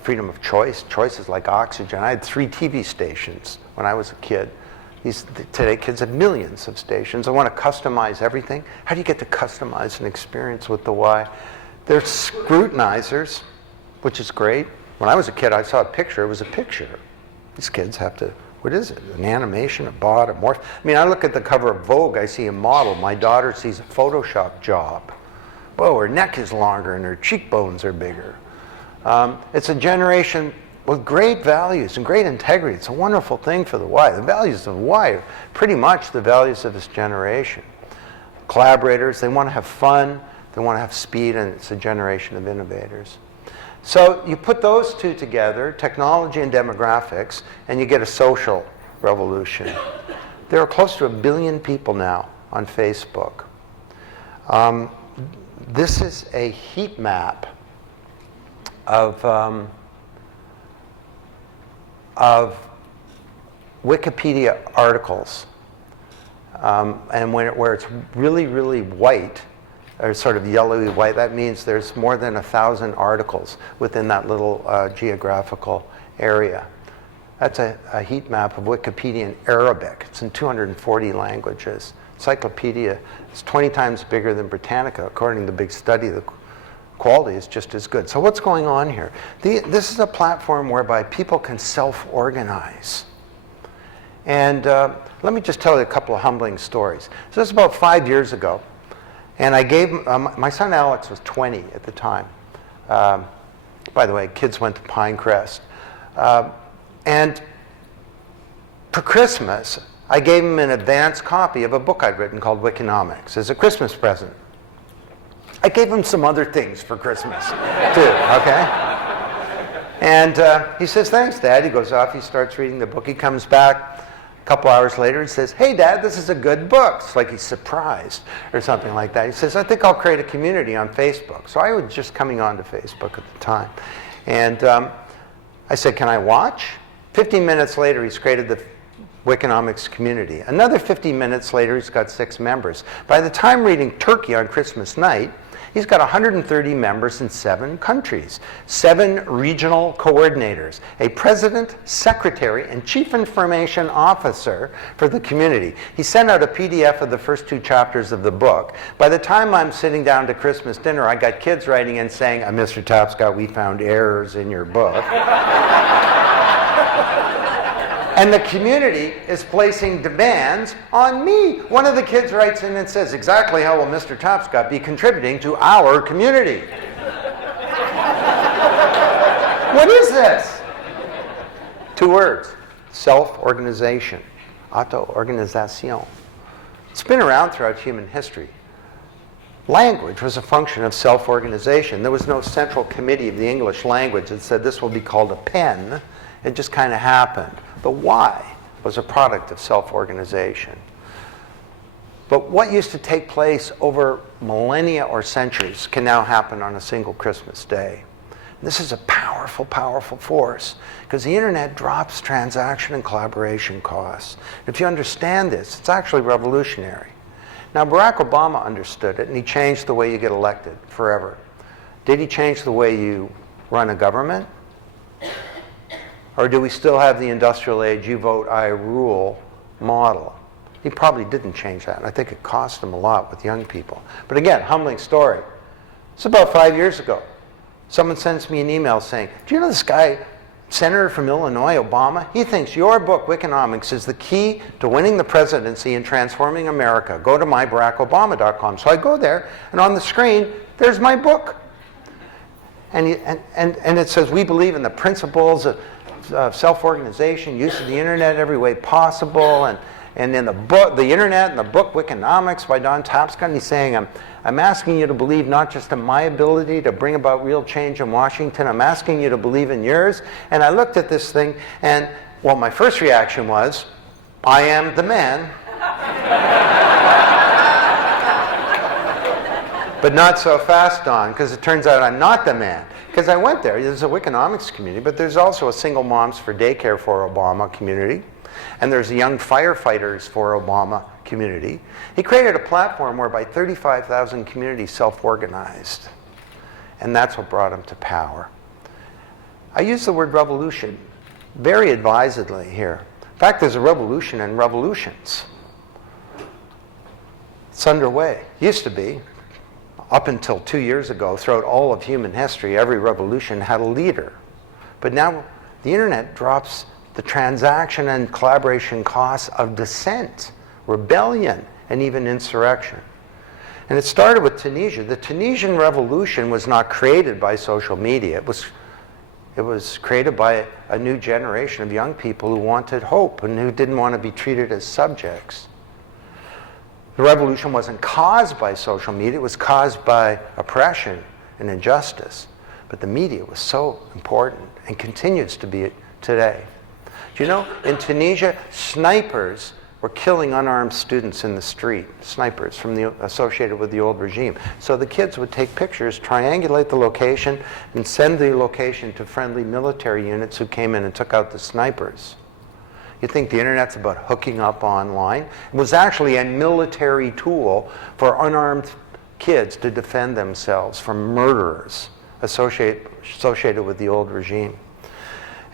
freedom of choice. Choice is like oxygen. I had 3 TV stations when I was a kid. Today, kids have millions of stations. They want to customize everything. How do you get to customize an experience with the Y? They're scrutinizers, which is great. When I was a kid, I saw a picture. It was a picture. These kids have to, what is it? An animation, a bot, a morph? I mean, I look at the cover of Vogue, I see a model. My daughter sees a Photoshop job. Whoa, her neck is longer and her cheekbones are bigger. It's a generation with great values and great integrity. It's a wonderful thing for the Y. The values of the Y are pretty much the values of this generation. Collaborators, they want to have fun, they want to have speed, and it's a generation of innovators. So you put those 2 together, technology and demographics, and you get a social revolution. There are close to 1 billion people now on Facebook. This is a heat map of Wikipedia articles, and where it's really, really white, or sort of yellowy white, that means there's more than 1,000 articles within that little geographical area. That's a heat map of Wikipedia in Arabic. It's in 240 languages. Encyclopedia is 20 times bigger than Britannica, according to the big study. The quality is just as good. So what's going on here? This is a platform whereby people can self-organize. And let me just tell you a couple of humbling stories. So this is about 5 years ago. And I gave, my son Alex was 20 at the time. By the way, kids went to Pinecrest. And for Christmas, I gave him an advance copy of a book I'd written called Wikinomics as a Christmas present. I gave him some other things for Christmas, too, okay? And he says, thanks, Dad. He goes off, he starts reading the book. He comes back a couple hours later and says, hey, Dad, this is a good book. It's like he's surprised or something like that. He says, I think I'll create a community on Facebook. So I was just coming on to Facebook at the time. And I said, can I watch? 15 minutes later, he's created the Wikinomics community. Another 15 minutes later, he's got 6 members. By the time reading Turkey on Christmas night, he's got 130 members in 7 countries, 7 regional coordinators, a president, secretary, and chief information officer for the community. He sent out a PDF of the first 2 chapters of the book. By the time I'm sitting down to Christmas dinner, I got kids writing in saying, Mr. Tapscott, we found errors in your book. And the community is placing demands on me. One of the kids writes in and says, exactly how will Mr. Tapscott be contributing to our community? What is this? 2 words, self-organization, auto-organisation. It's been around throughout human history. Language was a function of self-organization. There was no central committee of the English language that said this will be called a pen. It just kind of happened. The why was a product of self-organization. But what used to take place over millennia or centuries can now happen on a single Christmas day. This is a powerful, powerful force because the internet drops transaction and collaboration costs. If you understand this, it's actually revolutionary. Now, Barack Obama understood it, and he changed the way you get elected forever. Did he change the way you run a government? Or do we still have the industrial age, you vote, I rule model? He probably didn't change that, and I think it cost him a lot with young people. But again, humbling story. It's about 5 years ago. Someone sends me an email saying, do you know this guy, Senator from Illinois, Obama? He thinks your book, Wikinomics, is the key to winning the presidency and transforming America. Go to mybarackobama.com. So I go there, and on the screen, there's my book. And it says, we believe in the principles of self-organization, use of the internet every way possible, and in the book, the internet and the book Wikinomics by Don Tapscott, and he's saying, I'm asking you to believe not just in my ability to bring about real change in Washington, I'm asking you to believe in yours. And I looked at this thing, and well, my first reaction was, I am the man. But not so fast, Don, because it turns out I'm not the man. Because I went there, there's a Wikinomics community, but there's also a Single Moms for Daycare for Obama community, and there's a Young Firefighters for Obama community. He created a platform whereby 35,000 communities self-organized, and that's what brought him to power. I use the word revolution very advisedly here. In fact, there's a revolution in revolutions. It's underway. Used to be. Up until 2 years ago, throughout all of human history, every revolution had a leader. But now the internet drops the transaction and collaboration costs of dissent, rebellion, and even insurrection. And it started with Tunisia. The Tunisian Revolution was not created by social media. It was created by a new generation of young people who wanted hope and who didn't want to be treated as subjects. The revolution wasn't caused by social media, it was caused by oppression and injustice. But the media was so important and continues to be today. Do you know, in Tunisia, snipers were killing unarmed students in the street, snipers associated with the old regime. So the kids would take pictures, triangulate the location, and send the location to friendly military units who came in and took out the snipers. You think the internet's about hooking up online? It was actually a military tool for unarmed kids to defend themselves from murderers associated with the old regime.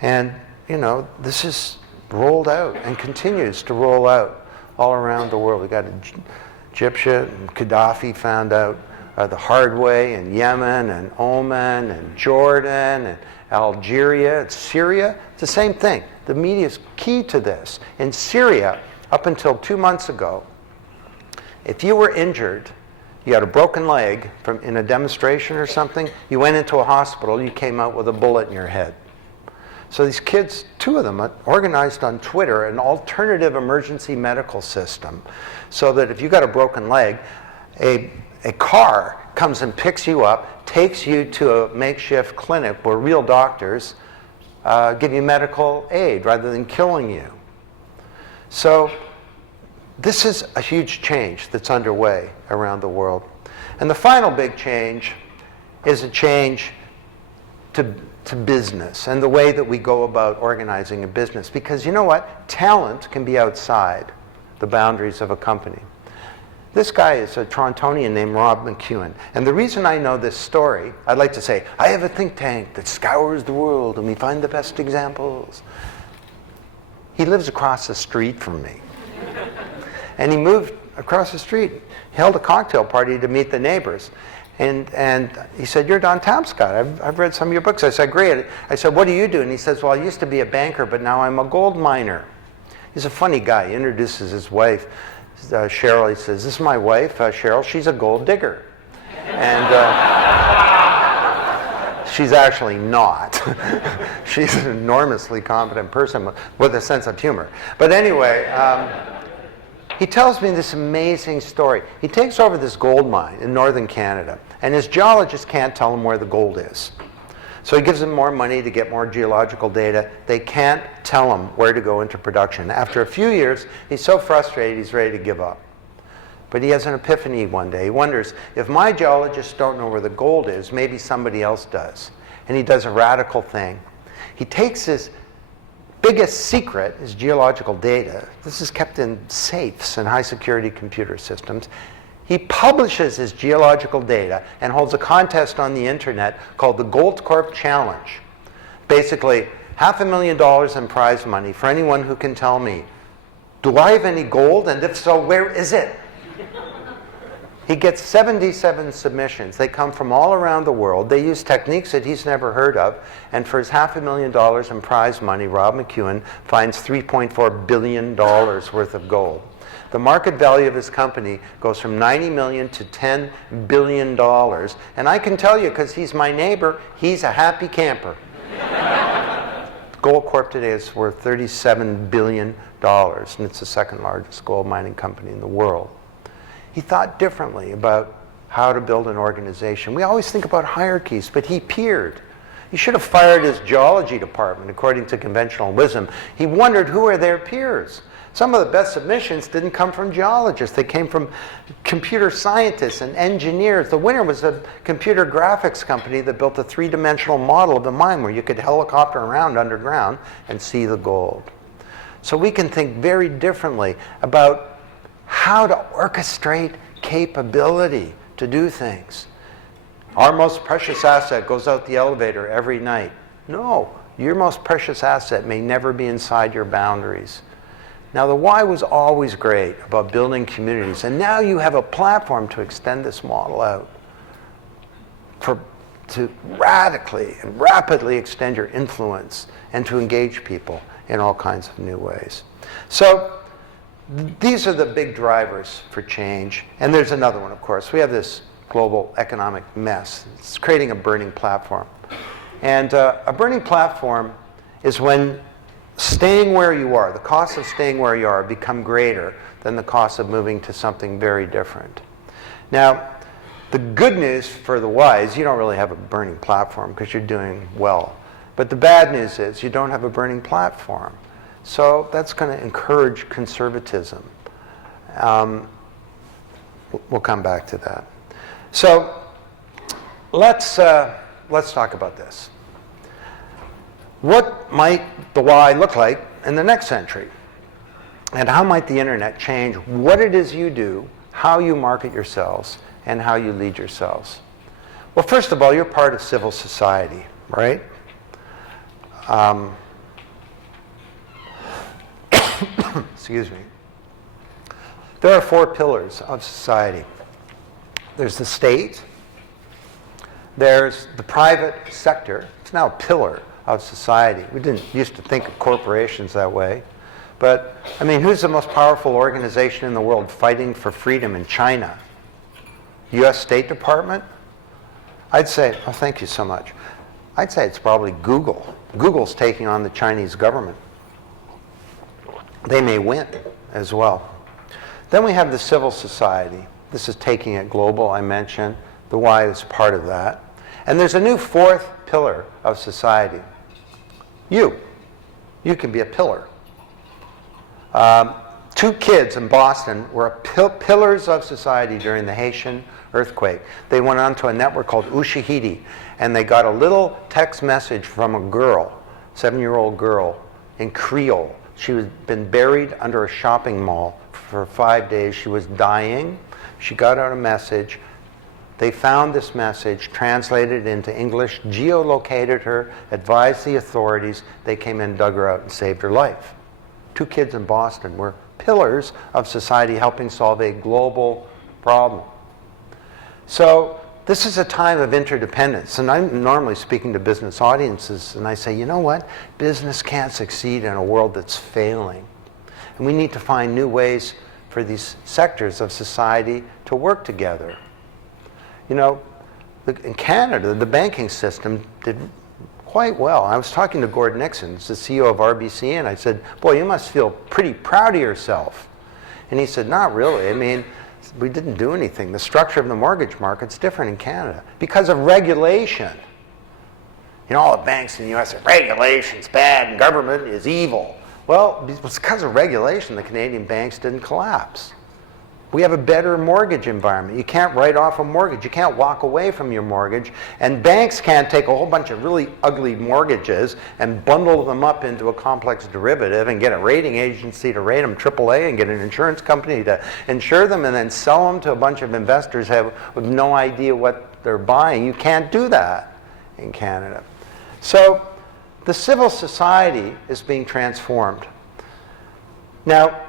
And, you know, this is rolled out and continues to roll out all around the world. We got Egyptian and Gaddafi found out the hard way in Yemen and Oman and Jordan and Algeria and Syria. It's the same thing. The media is key to this. In Syria, up until 2 months ago, if you were injured, you had a broken leg in a demonstration or something, you went into a hospital, you came out with a bullet in your head. So these kids, 2 of them, organized on Twitter an alternative emergency medical system so that if you got a broken leg, a car comes and picks you up, takes you to a makeshift clinic where real doctors give you medical aid rather than killing you. So this is a huge change that's underway around the world. And the final big change is a change to business and the way that we go about organizing a business. Because you know what? Talent can be outside the boundaries of a company. This guy is a Torontonian named Rob McEwen. And the reason I know this story, I'd like to say, I have a think tank that scours the world and we find the best examples. He lives across the street from me. And he moved across the street. He held a cocktail party to meet the neighbors. And he said, you're Don Tapscott. I've read some of your books. I said, great. I said, what do you do? And he says, well, I used to be a banker, but now I'm a gold miner. He's a funny guy. He introduces his wife, Cheryl. He says, this is my wife, Cheryl. She's a gold digger. And she's actually not. She's an enormously competent person with a sense of humor. But anyway, he tells me this amazing story. He takes over this gold mine in northern Canada, and his geologists can't tell him where the gold is. So he gives them more money to get more geological data. They can't tell him where to go into production. After a few years, he's so frustrated he's ready to give up. But he has an epiphany one day. He wonders, if my geologists don't know where the gold is, maybe somebody else does. And he does a radical thing. He takes his biggest secret, his geological data. This is kept in safes and high security computer systems. He publishes his geological data and holds a contest on the internet called the Goldcorp Challenge. Basically, $500,000 in prize money for anyone who can tell me, do I have any gold? And if so, where is it? He gets 77 submissions. They come from all around the world. They use techniques that he's never heard of. And for his $500,000 in prize money, Rob McEwen finds $3.4 billion worth of gold. The market value of his company goes from $90 million to $10 billion. And I can tell you, because he's my neighbor, he's a happy camper. Goldcorp today is worth $37 billion, and it's the second largest gold mining company in the world. He thought differently about how to build an organization. We always think about hierarchies, but he peered. He should have fired his geology department, according to conventional wisdom. He wondered who are their peers. Some of the best submissions didn't come from geologists. They came from computer scientists and engineers. The winner was a computer graphics company that built a three-dimensional model of the mine where you could helicopter around underground and see the gold. So we can think very differently about how to orchestrate capability to do things. Our most precious asset goes out the elevator every night. No, your most precious asset may never be inside your boundaries. Now, the why was always great about building communities, and now you have a platform to extend this model out to radically and rapidly extend your influence and to engage people in all kinds of new ways. So these are the big drivers for change. And there's another one, of course. We have this global economic mess. It's creating a burning platform. And a burning platform is when staying where you are, the costs of staying where you are, become greater than the cost of moving to something very different. Now, the good news for the wise, you don't really have a burning platform because you're doing well. But the bad news is you don't have a burning platform. So that's going to encourage conservatism. We'll come back to that. So let's talk about this. What might the why look like in the next century? And how might the internet change what it is you do, how you market yourselves, and how you lead yourselves? Well, first of all, you're part of civil society, right? Excuse me. There are 4 pillars of society. There's the state. There's the private sector. It's now a pillar of society. We didn't used to think of corporations that way. But, I mean, who's the most powerful organization in the world fighting for freedom in China? U.S. State Department? I'd say, oh, thank you so much. I'd say it's probably Google. Google's taking on the Chinese government. They may win as well. Then we have the civil society. This is taking it global, I mentioned. The why is part of that. And there's a new 4th pillar of society. You can be a pillar. Two kids in Boston were pillars of society during the Haitian earthquake. They went onto a network called Ushahidi, and they got a little text message from a girl, 7-year-old girl, in Creole. She had been buried under a shopping mall for 5 days. She was dying. She got out a message. They found this message, translated it into English, geolocated her, advised the authorities. They came in, dug her out, and saved her life. Two kids in Boston were pillars of society helping solve a global problem. So this is a time of interdependence, and I'm normally speaking to business audiences, and I say, you know what? Business can't succeed in a world that's failing. And we need to find new ways for these sectors of society to work together. You know, in Canada, the banking system did quite well. I was talking to Gordon Nixon, the CEO of RBC, and I said, boy, you must feel pretty proud of yourself. And he said, not really. I mean, we didn't do anything. The structure of the mortgage market's different in Canada because of regulation. You know, all the banks in the US say, regulation's bad and government is evil. Well, it's because of regulation the Canadian banks didn't collapse. We have a better mortgage environment. You can't write off a mortgage. You can't walk away from your mortgage. And banks can't take a whole bunch of really ugly mortgages and bundle them up into a complex derivative and get a rating agency to rate them AAA and get an insurance company to insure them and then sell them to a bunch of investors with no idea what they're buying. You can't do that in Canada. So the civil society is being transformed. Now,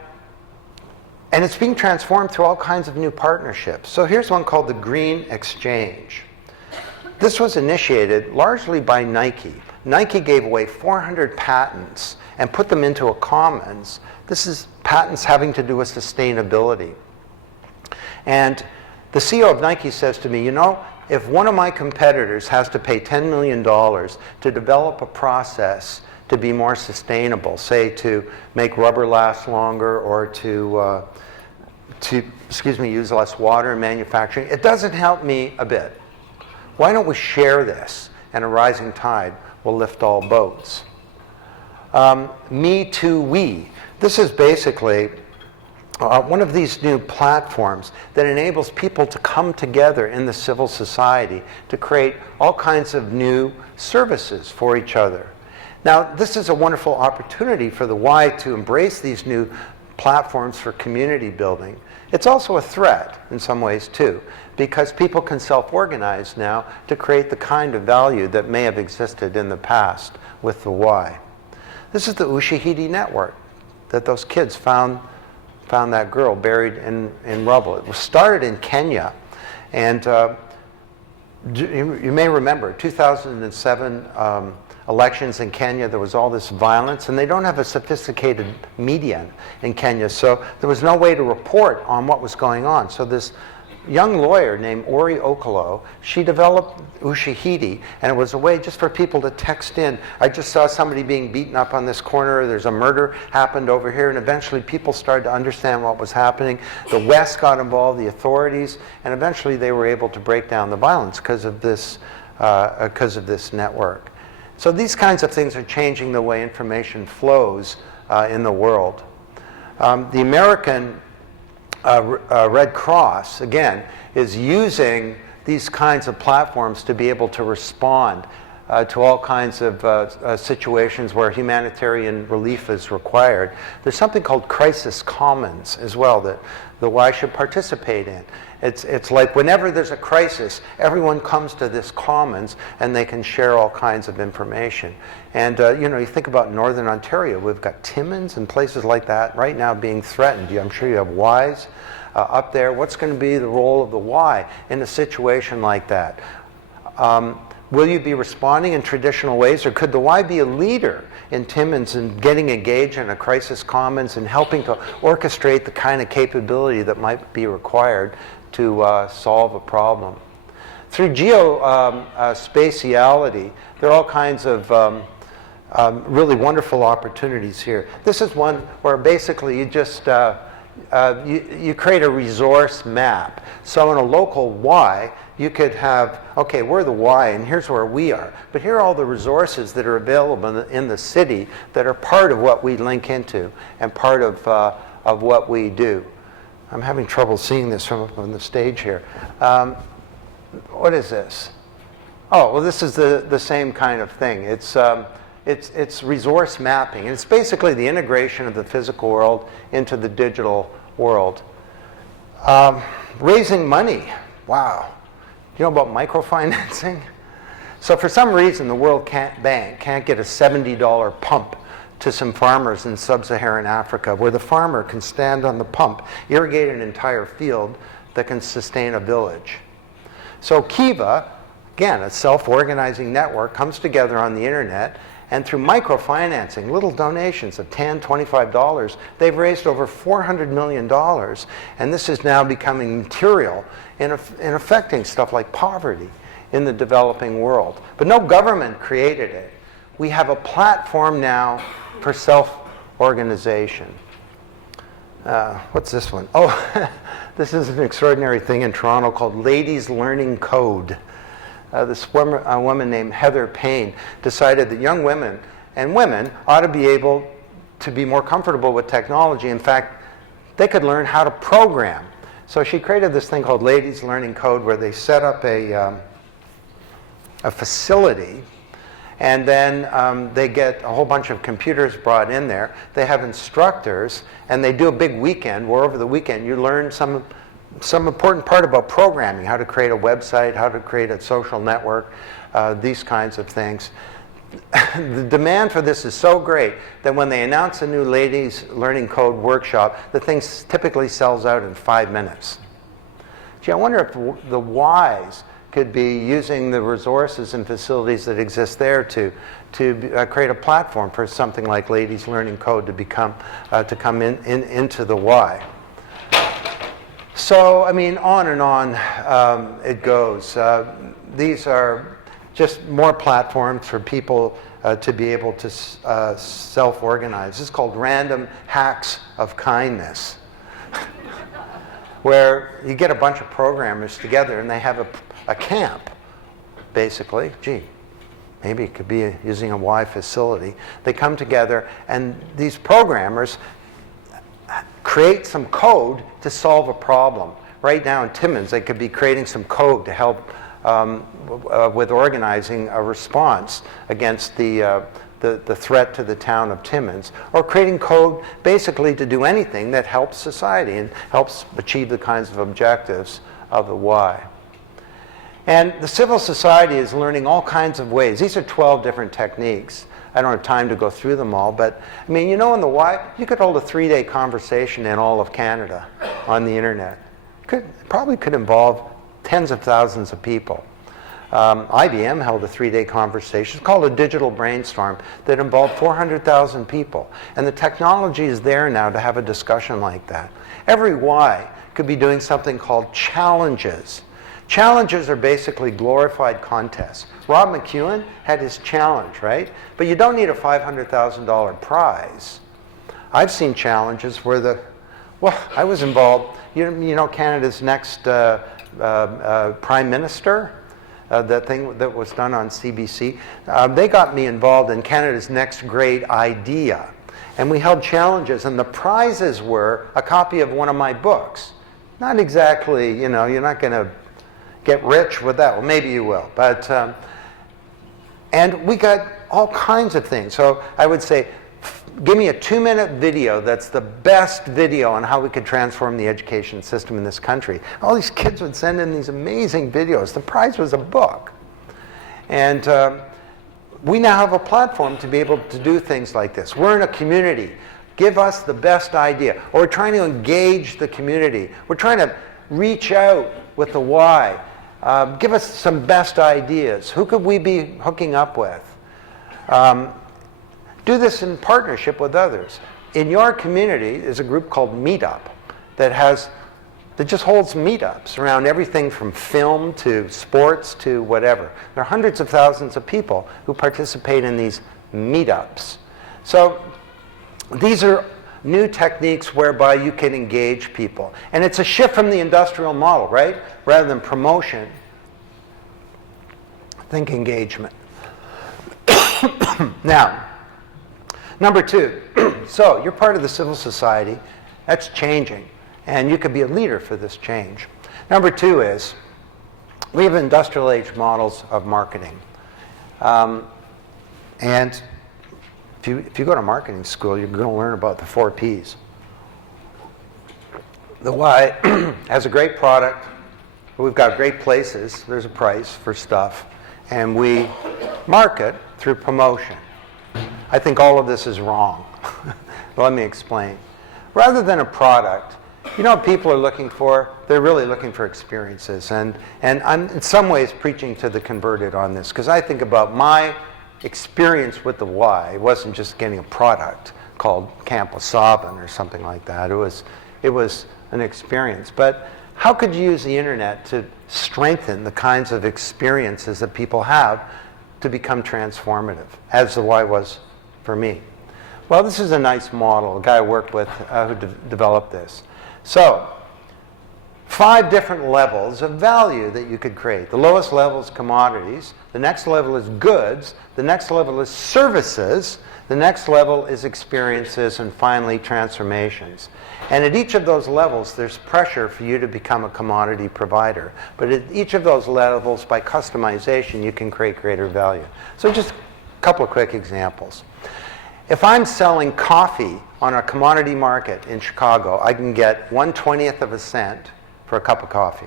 and it's being transformed through all kinds of new partnerships. So here's one called the Green Exchange. This was initiated largely by Nike. Nike gave away 400 patents and put them into a commons. This is patents having to do with sustainability. And the CEO of Nike says to me, you know, if one of my competitors has to pay $10 million to develop a process to be more sustainable, say to make rubber last longer or to use less water in manufacturing, it doesn't help me a bit. Why don't we share this? And a rising tide will lift all boats. Me Too We. This is basically one of these new platforms that enables people to come together in the civil society to create all kinds of new services for each other. Now, this is a wonderful opportunity for the Y to embrace these new platforms for community building. It's also a threat in some ways too, because people can self-organize now to create the kind of value that may have existed in the past with the Y. This is the Ushahidi network that those kids found that girl buried in rubble. It was started in Kenya, and you may remember 2007 elections in Kenya. There was all this violence, and they don't have a sophisticated media in Kenya, so there was no way to report on what was going on. So this young lawyer named Ori Okolo, she developed Ushahidi, and it was a way just for people to text in. I just saw somebody being beaten up on this corner, there's a murder happened over here, and eventually people started to understand what was happening. The West got involved, the authorities, and eventually they were able to break down the violence because of this network. So these kinds of things are changing the way information flows in the world. The American Red Cross, again, is using these kinds of platforms to be able to respond to all kinds of situations where humanitarian relief is required. There's something called crisis commons as well that the Y should participate in. It's like whenever there's a crisis, everyone comes to this commons and they can share all kinds of information. And you think about Northern Ontario, we've got Timmins and places like that right now being threatened. I'm sure you have Ys up there. What's going to be the role of the Y in a situation like that? Will you be responding in traditional ways, or could the Y be a leader in Timmins and getting engaged in a crisis commons and helping to orchestrate the kind of capability that might be required to solve a problem? Through geospatiality, there are all kinds of really wonderful opportunities here. This is one where basically you just you create a resource map. So in a local Y, you could have, okay, we're the Y and here's where we are. But here are all the resources that are available in the city that are part of what we link into and part of of what we do. I'm having trouble seeing this from up on the stage here. What is this? Oh, well, this is the same kind of thing. It's resource mapping, and it's basically the integration of the physical world into the digital world. Raising money. Wow. You know about microfinancing? So for some reason, the World Bank can't get a $70 pump to some farmers in sub-Saharan Africa, where the farmer can stand on the pump, irrigate an entire field that can sustain a village. So Kiva, again, a self-organizing network, comes together on the internet, and through microfinancing, little donations of $10, $25, they've raised over $400 million, and this is now becoming material in affecting stuff like poverty in the developing world. But no government created it. We have a platform now for self-organization. What's this one? Oh, this is an extraordinary thing in Toronto called Ladies Learning Code. This woman named Heather Payne decided that young women and women ought to be able to be more comfortable with technology. In fact, they could learn how to program. So she created this thing called Ladies Learning Code, where they set up a facility, and then they get a whole bunch of computers brought in there. They have instructors, and they do a big weekend where over the weekend you learn some important part about programming, how to create a website, how to create a social network, these kinds of things. The demand for this is so great that when they announce a new Ladies Learning Code workshop, the thing typically sells out in 5 minutes. Gee, I wonder if the Ys could be using the resources and facilities that exist there to create a platform for something like Ladies Learning Code to come into the Y. So, I mean, on and on it goes. These are just more platforms for people to be able to self-organize. This is called Random Hacks of Kindness, where you get a bunch of programmers together and they have a camp, basically. Gee, maybe it could be using a Y facility. They come together, and these programmers create some code to solve a problem. Right now in Timmins, they could be creating some code to help with organizing a response against the threat to the town of Timmins, or creating code basically to do anything that helps society and helps achieve the kinds of objectives of the Y. And the civil society is learning all kinds of ways. These are 12 different techniques. I don't have time to go through them all, but I mean, you know, in the Y, you could hold a 3-day conversation in all of Canada on the internet. Probably could involve tens of thousands of people. IBM held a 3-day conversation. It's called a digital brainstorm that involved 400,000 people. And the technology is there now to have a discussion like that. Every Y could be doing something called challenges. Challenges are basically glorified contests. Rob McEwen had his challenge, right? But you don't need a $500,000 prize. I've seen challenges where I was involved. You know Canada's next Prime Minister? That thing that was done on CBC. They got me involved in Canada's next great idea. And we held challenges, and the prizes were a copy of one of my books. Not exactly, you know, you're not going to get rich with that. Well, maybe you will. But, and we got all kinds of things. So I would say, give me a 2-minute video that's the best video on how we could transform the education system in this country. All these kids would send in these amazing videos. The prize was a book. And we now have a platform to be able to do things like this. We're in a community. Give us the best idea. Or we're trying to engage the community. We're trying to reach out with the Y. Give us some best ideas. Who could we be hooking up with? Do this in partnership with others. In your community is a group called Meetup that just holds meetups around everything from film to sports to whatever. There are hundreds of thousands of people who participate in these meetups. So these are new techniques whereby you can engage people. And it's a shift from the industrial model, right? Rather than promotion, think engagement. Now, number 2, so you're part of the civil society, That's changing. And you could be a leader for this change. Number two is, we have industrial age models of marketing. And if you go to marketing school, you're going to learn about the 4 Ps. The Y has a great product. We've got great places. There's a price for stuff. And we market through promotion. I think all of this is wrong. Let me explain. Rather than a product, you know what people are looking for? They're really looking for experiences. And I'm in some ways preaching to the converted on this, because I think about my experience with the Y. It wasn't just getting a product called Camp Wasaban or something like that. It was an experience. But how could you use the internet to strengthen the kinds of experiences that people have to become transformative, as the Y was for me? Well, this is a nice model, a guy I worked with who developed this. So, 5 different levels of value that you could create. The lowest level is commodities. The next level is goods. The next level is services. The next level is experiences. And finally, transformations. And at each of those levels, there's pressure for you to become a commodity provider. But at each of those levels, by customization, you can create greater value. So just a couple of quick examples. If I'm selling coffee on a commodity market in Chicago, I can get 1/20th of a cent for a cup of coffee.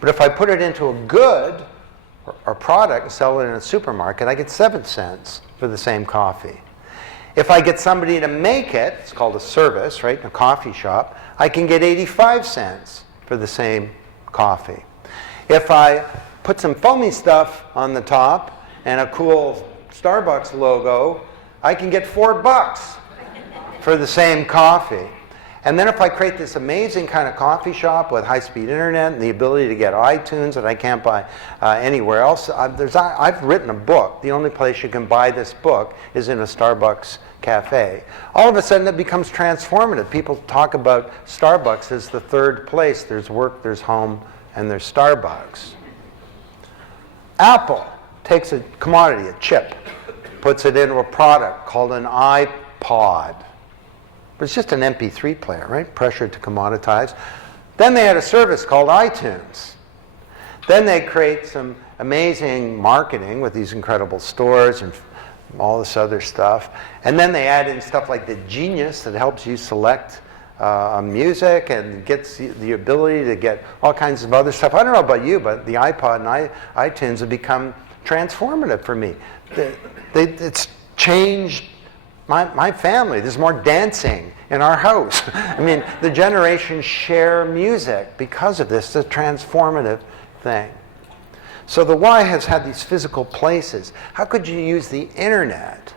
But if I put it into a good or product and sell it in a supermarket, I get 7 cents for the same coffee. If I get somebody to make it, it's called a service, right, in a coffee shop, I can get 85 cents for the same coffee. If I put some foamy stuff on the top and a cool Starbucks logo, I can get $4 for the same coffee. And then if I create this amazing kind of coffee shop with high-speed internet and the ability to get iTunes that I can't buy anywhere else, I've written a book. The only place you can buy this book is in a Starbucks cafe. All of a sudden it becomes transformative. People talk about Starbucks as the 3rd place. There's work, there's home, and there's Starbucks. Apple takes a commodity, a chip, puts it into a product called an iPod. But it's just an MP3 player, right? Pressure to commoditize. Then they had a service called iTunes. Then they create some amazing marketing with these incredible stores and all this other stuff. And then they add in stuff like the Genius that helps you select music and gets the ability to get all kinds of other stuff. I don't know about you, but the iPod and iTunes have become transformative for me. It's changed my family. There's more dancing in our house. I mean, the generations share music because of this. It's a transformative thing. So the Y has had these physical places. How could you use the internet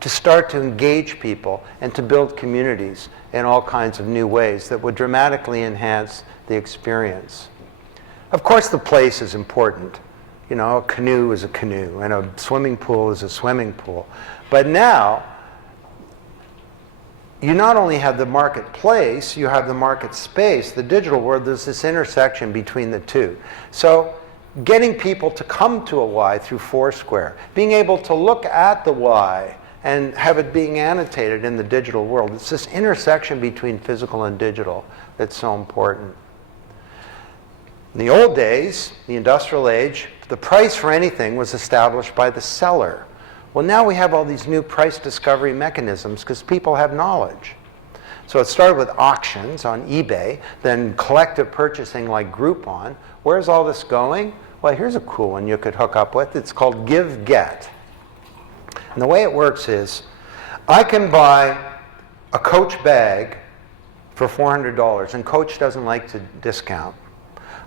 to start to engage people and to build communities in all kinds of new ways that would dramatically enhance the experience? Of course, the place is important. You know, a canoe is a canoe, and a swimming pool is a swimming pool. But now, you not only have the marketplace, you have the market space, the digital world. There's this intersection between the two. So getting people to come to a Y through Foursquare, being able to look at the Y and have it being annotated in the digital world. It's this intersection between physical and digital that's so important. In the old days, the industrial age, the price for anything was established by the seller. Well, now we have all these new price discovery mechanisms because people have knowledge. So it started with auctions on eBay, then collective purchasing like Groupon. Where's all this going? Well, here's a cool one you could hook up with. It's called Give-Get. And the way it works is, I can buy a Coach bag for $400, and Coach doesn't like to discount.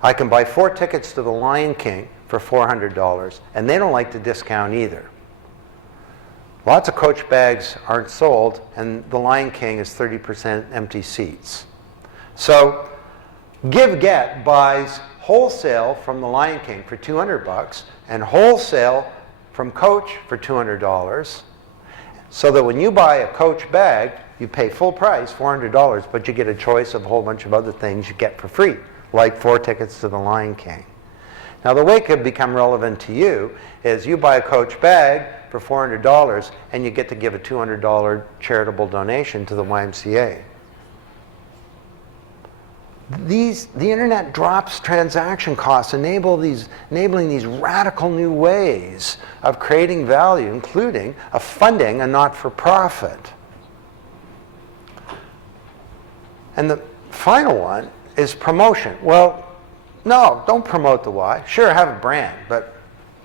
I can buy 4 tickets to the Lion King for $400, and they don't like to discount either. Lots of Coach bags aren't sold, and the Lion King is 30% empty seats. So Give-Get buys wholesale from the Lion King for $200 and wholesale from Coach for $200, so that when you buy a Coach bag, you pay full price, $400, but you get a choice of a whole bunch of other things you get for free, like 4 tickets to the Lion King. Now, the way it could become relevant to you is you buy a Coach bag for $400 and you get to give a $200 charitable donation to the YMCA. The internet drops transaction costs, enabling these radical new ways of creating value, including funding a not-for-profit. And the final one is promotion. Well, no, don't promote the why. Sure, have a brand, but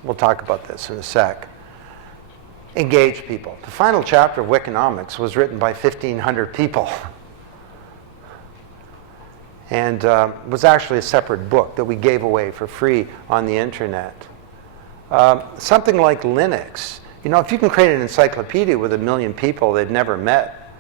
we'll talk about this in a sec. Engage people. The final chapter of Wikinomics was written by 1,500 people. And was actually a separate book that we gave away for free on the internet. Something like Linux. You know, if you can create an encyclopedia with 1 million people they'd never met,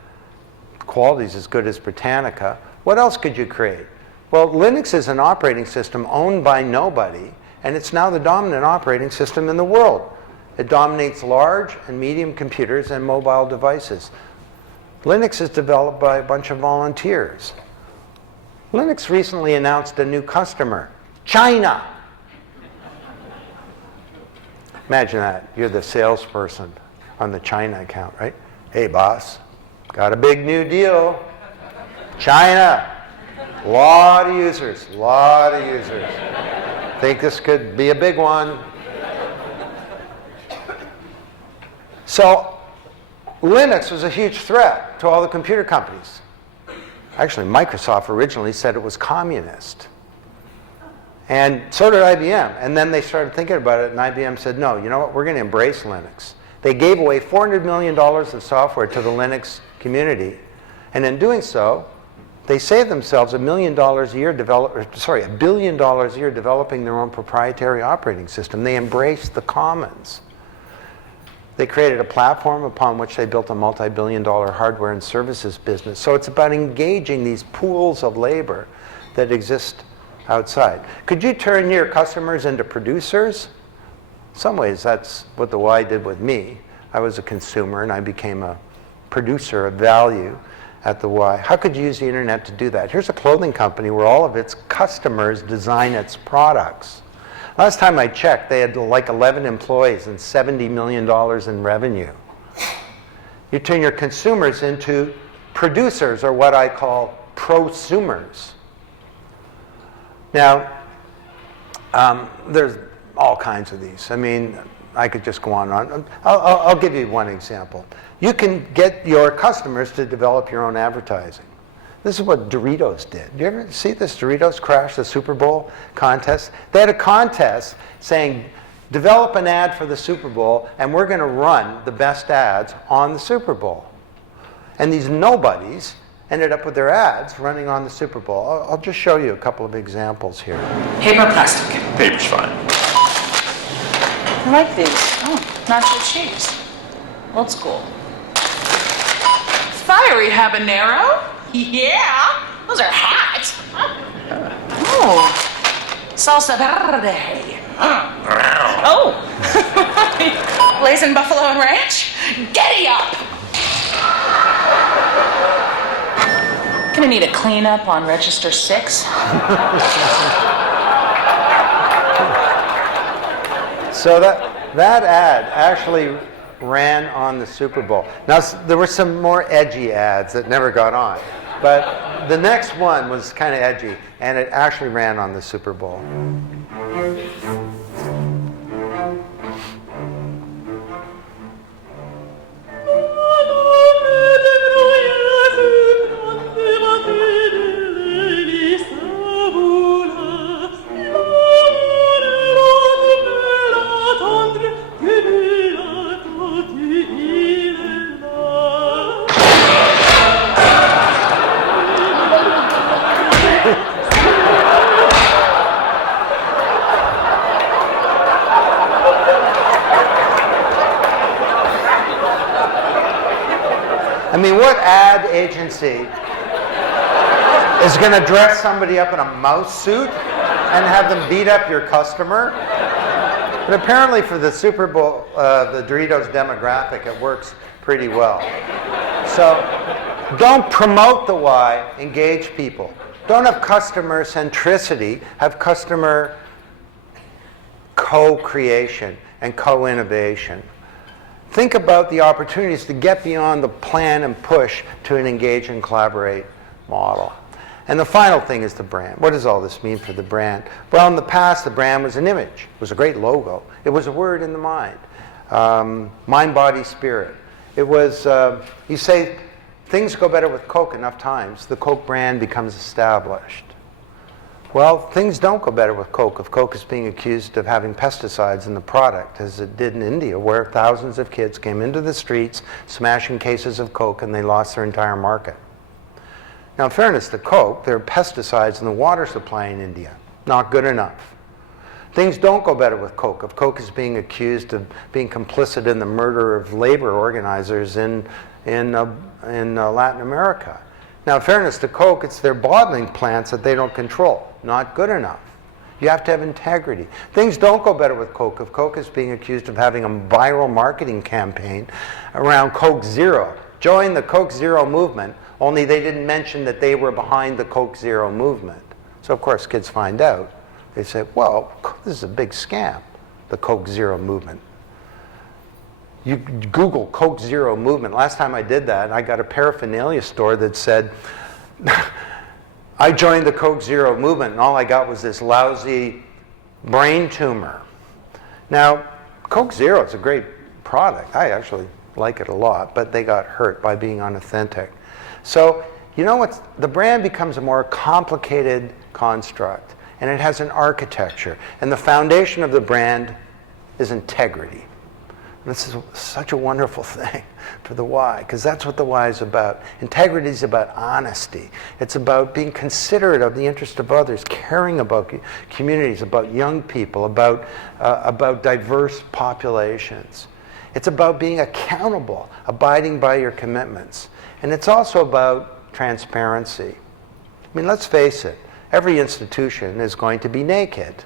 quality's as good as Britannica, what else could you create? Well, Linux is an operating system owned by nobody, and it's now the dominant operating system in the world. It dominates large and medium computers and mobile devices. Linux is developed by a bunch of volunteers. Linux recently announced a new customer, China. Imagine that. You're the salesperson on the China account, right? Hey, boss, got a big new deal. China. Lot of users. Think this could be a big one. So Linux was a huge threat to all the computer companies. Actually, Microsoft originally said it was communist. And so did IBM. And then they started thinking about it, and IBM said, no, you know what, we're going to embrace Linux. They gave away $400 million of software to the Linux community. And in doing so, they saved themselves $1 billion a year developing their own proprietary operating system. They embraced the commons. They created a platform upon which they built a multi-billion-dollar hardware and services business. So it's about engaging these pools of labor that exist outside. Could you turn your customers into producers? In some ways, that's what the Y did with me. I was a consumer, and I became a producer of value at the Y. How could you use the internet to do that? Here's a clothing company where all of its customers design its products. Last time I checked, they had like 11 employees and $70 million in revenue. You turn your consumers into producers, or what I call prosumers. Now, there's all kinds of these. I mean, I could just go on and on. I'll give you one example. You can get your customers to develop your own advertising. This is what Doritos did. You ever see this? Doritos crashed the Super Bowl contest. They had a contest saying, develop an ad for the Super Bowl, and we're going to run the best ads on the Super Bowl. And these nobodies ended up with their ads running on the Super Bowl. I'll just show you a couple of examples here. Paper or plastic? Paper's fine. I like these. Oh, nacho cheese. Old school. Fiery habanero? Yeah, those are hot. Oh, salsa verde. Oh, blazing buffalo and ranch. Giddy up. Gonna need a cleanup on register 6. So that ad actually ran on the Super Bowl. Now, there were some more edgy ads that never got on. But the next one was kind of edgy, and it actually ran on the Super Bowl. I mean, what ad agency is going to dress somebody up in a mouse suit and have them beat up your customer? But apparently for the Super Bowl, the Doritos demographic, it works pretty well. So don't promote the why, engage people. Don't have customer centricity, have customer co-creation and co-innovation. Think about the opportunities to get beyond the plan and push to an engage and collaborate model. And the final thing is the brand. What does all this mean for the brand? Well, in the past, the brand was an image. It was a great logo. It was a word in the mind. Mind, body, spirit. It was, you say, things go better with Coke enough times, the Coke brand becomes established. Well, things don't go better with Coke if Coke is being accused of having pesticides in the product, as it did in India, where thousands of kids came into the streets smashing cases of Coke and they lost their entire market. Now, in fairness to Coke, there are pesticides in the water supply in India. Not good enough. Things don't go better with Coke if Coke is being accused of being complicit in the murder of labor organizers in Latin America. Now, in fairness to Coke, it's their bottling plants that they don't control. Not good enough. You have to have integrity. Things don't go better with Coke if Coke is being accused of having a viral marketing campaign around Coke Zero. Join the Coke Zero movement, only they didn't mention that they were behind the Coke Zero movement. So, of course, kids find out. They say, well, this is a big scam, the Coke Zero movement. You Google Coke Zero movement. Last time I did that, I got a paraphernalia store that said, I joined the Coke Zero movement, and all I got was this lousy brain tumor. Now, Coke Zero is a great product. I actually like it a lot, but they got hurt by being unauthentic. So, you know what? The brand becomes a more complicated construct, and it has an architecture. And the foundation of the brand is integrity. This is such a wonderful thing for the why, because that's what the why is about. Integrity is about honesty. It's about being considerate of the interest of others, caring about communities, about young people, about diverse populations. It's about being accountable, abiding by your commitments. And it's also about transparency. I mean, let's face it, every institution is going to be naked,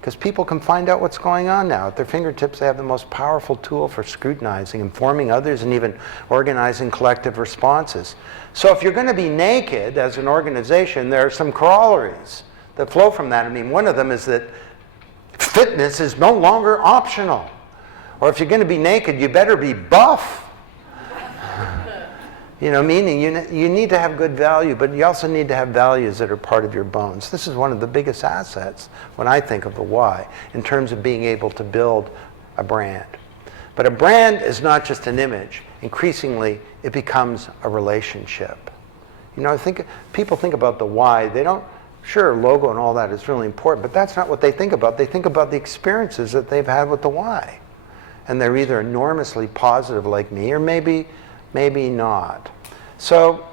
because people can find out what's going on now. At their fingertips, they have the most powerful tool for scrutinizing, informing others, and even organizing collective responses. So if you're going to be naked as an organization, there are some corollaries that flow from that. I mean, one of them is that fitness is no longer optional. Or if you're going to be naked, you better be buff. You know, meaning you need to have good value, but you also need to have values that are part of your bones. This is one of the biggest assets when I think of the why, in terms of being able to build a brand. But a brand is not just an image. Increasingly, it becomes a relationship. You know, people think about the why. They don't, sure, logo and all that is really important, but that's not what they think about. They think about the experiences that they've had with the why. And they're either enormously positive like me, or maybe not. So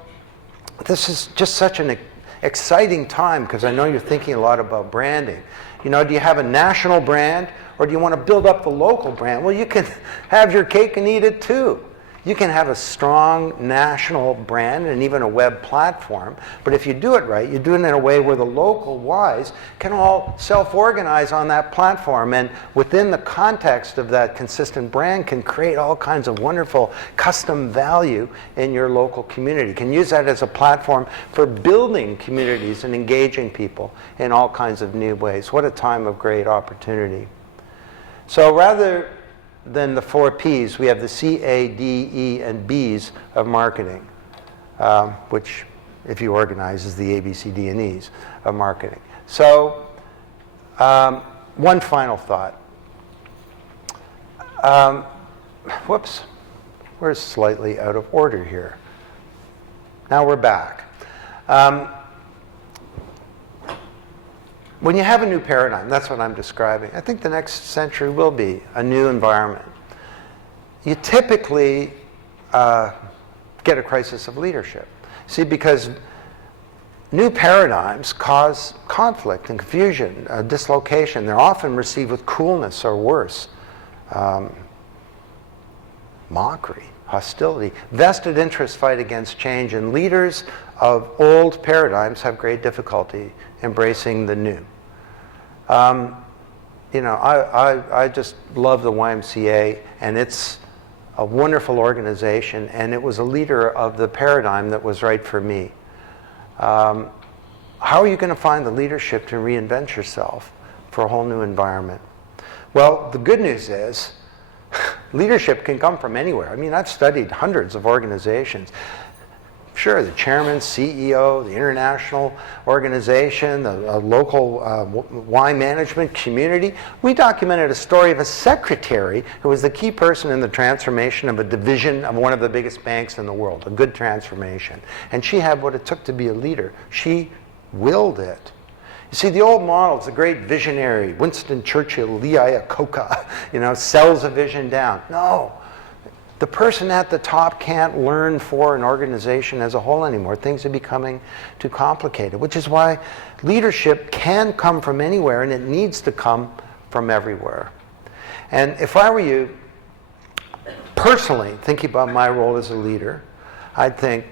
this is just such an exciting time, because I know you're thinking a lot about branding. You know, do you have a national brand, or do you want to build up the local brand? Well, you can have your cake and eat it too. You can have a strong national brand and even a web platform, but if you do it right, you do it in a way where the local whys can all self-organize on that platform, and within the context of that consistent brand can create all kinds of wonderful custom value in your local community. You can use that as a platform for building communities and engaging people in all kinds of new ways. What a time of great opportunity. So rather than the 4 Ps, we have the C, A, D, E, and Bs of marketing, which, if you organize, is the A, B, C, D, and Es of marketing. So, one final thought. Whoops, we're slightly out of order here. Now we're back. When you have a new paradigm, that's what I'm describing. I think the next century will be a new environment. You typically get a crisis of leadership. See, because new paradigms cause conflict and confusion, dislocation. They're often received with coolness or worse. Mockery, hostility. Vested interests fight against change, and leaders of old paradigms have great difficulty embracing the new. You know, I just love the YMCA, and it's a wonderful organization, and it was a leader of the paradigm that was right for me. How are you going to find the leadership to reinvent yourself for a whole new environment? Well, the good news is leadership can come from anywhere. I mean, I've studied hundreds of organizations. Sure, the chairman, CEO, the international organization, the local wine management community. We documented a story of a secretary who was the key person in the transformation of a division of one of the biggest banks in the world, a good transformation. And she had what it took to be a leader. She willed it. You see, the old model is a great visionary, Winston Churchill, Lee Iacocca, sells a vision down. No. The person at the top can't learn for an organization as a whole anymore. Things are becoming too complicated, which is why leadership can come from anywhere and it needs to come from everywhere. And if I were you, personally, thinking about my role as a leader, I'd think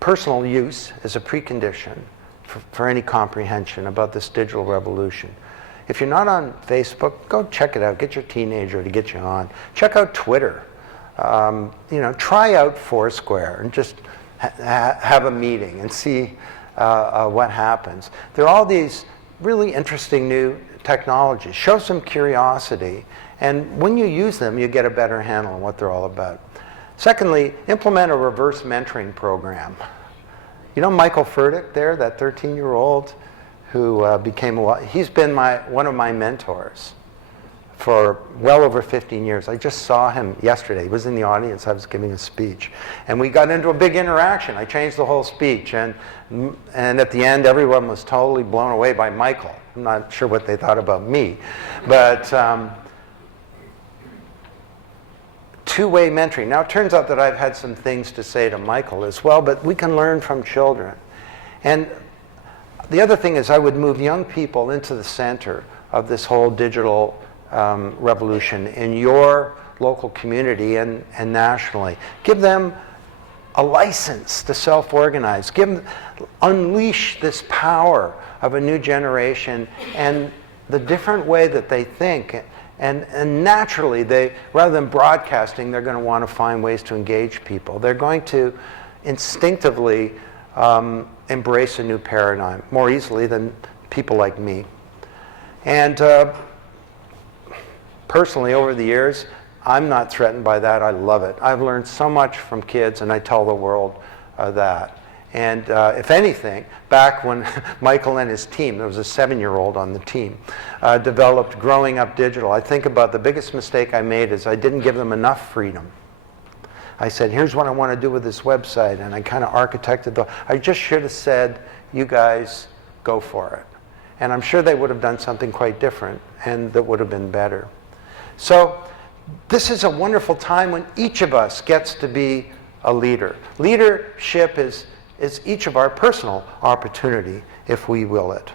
personal use is a precondition for any comprehension about this digital revolution. If you're not on Facebook, go check it out. Get your teenager to get you on. Check out Twitter. Try out Foursquare and just have a meeting and see what happens. There are all these really interesting new technologies. Show some curiosity, and when you use them, you get a better handle on what they're all about. Secondly, implement a reverse mentoring program. You know Michael Furtick there, that 13-year-old who he's been one of my mentors for well over 15 years. I just saw him yesterday. He was in the audience. I was giving a speech. And we got into a big interaction. I changed the whole speech. And at the end, everyone was totally blown away by Michael. I'm not sure what they thought about me. But two-way mentoring. Now, it turns out that I've had some things to say to Michael as well, but we can learn from children. And the other thing is I would move young people into the center of this whole digital revolution in your local community and nationally. Give them a license to self-organize. Unleash this power of a new generation and the different way that they think. And naturally, rather than broadcasting, they're going to want to find ways to engage people. They're going to instinctively embrace a new paradigm more easily than people like me. And personally, over the years, I'm not threatened by that. I love it. I've learned so much from kids, and I tell the world that. And if anything, back when Michael and his team, there was a 7-year-old on the team, developed Growing Up Digital, I think about the biggest mistake I made is I didn't give them enough freedom. I said, here's what I want to do with this website, and I kind of architected I just should have said, you guys go for it. And I'm sure they would have done something quite different, and that would have been better. So this is a wonderful time when each of us gets to be a leader. Leadership is each of our personal opportunity if we will it.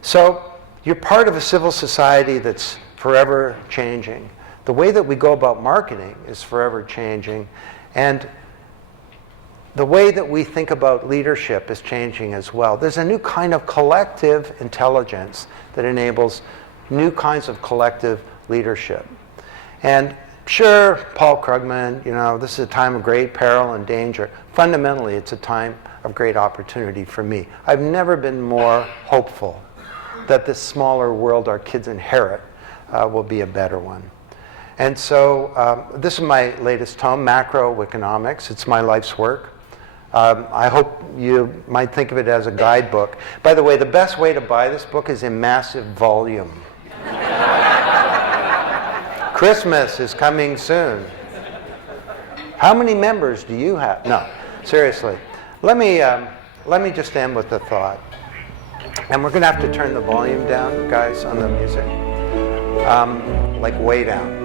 So you're part of a civil society that's forever changing. The way that we go about marketing is forever changing, and the way that we think about leadership is changing as well. There's a new kind of collective intelligence that enables new kinds of collective leadership. And sure, Paul Krugman, this is a time of great peril and danger. Fundamentally, it's a time of great opportunity for me. I've never been more hopeful that this smaller world our kids inherit will be a better one. And so this is my latest tome, Macrowikinomics. It's my life's work. I hope you might think of it as a guidebook. By the way, the best way to buy this book is in massive volume. Christmas is coming soon. How many members do you have? No, seriously. Let me just end with a thought. And we're going to have to turn the volume down, guys, on the music. Like way down.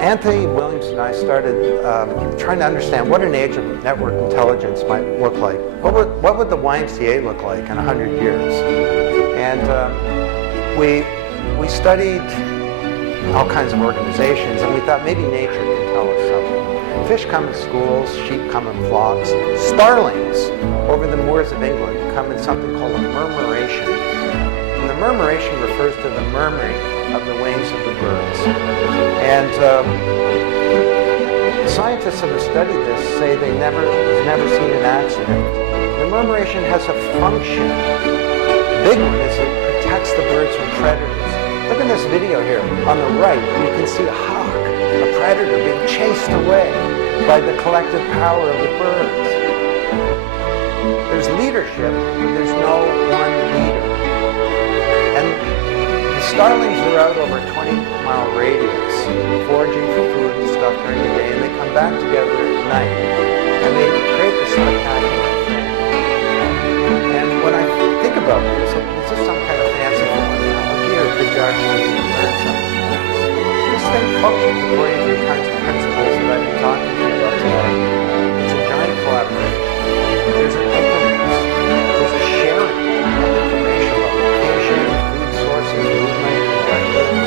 Anthony Williams and I started trying to understand what an age of network intelligence might look like. What would the YMCA look like in 100 years? And we studied all kinds of organizations, and we thought maybe nature can tell us something. Fish come in schools, sheep come in flocks. Starlings over the moors of England come in something called a murmuration. And the murmuration refers to the murmuring of the wings of the birds. And scientists that have studied this say they've never seen an accident. The murmuration has a function. The big one is it protects the birds from predators. Look at this video here. On the right, you can see a hawk, a predator, being chased away by the collective power of the birds. There's leadership, but there's no one leader. And the starlings are out over a 20-mile radius, foraging for food and stuff during the day, and they come back together at night, and they create this spectacular thing. And when I think about this, is this some kind of fanciful analogy, or did you actually learn something from this? This thing functions according to the kinds of principles that I've been talking to you about today. It's a giant collaboration. There's an openness. There's a sharing of information about location, food sources, movement, trajectory.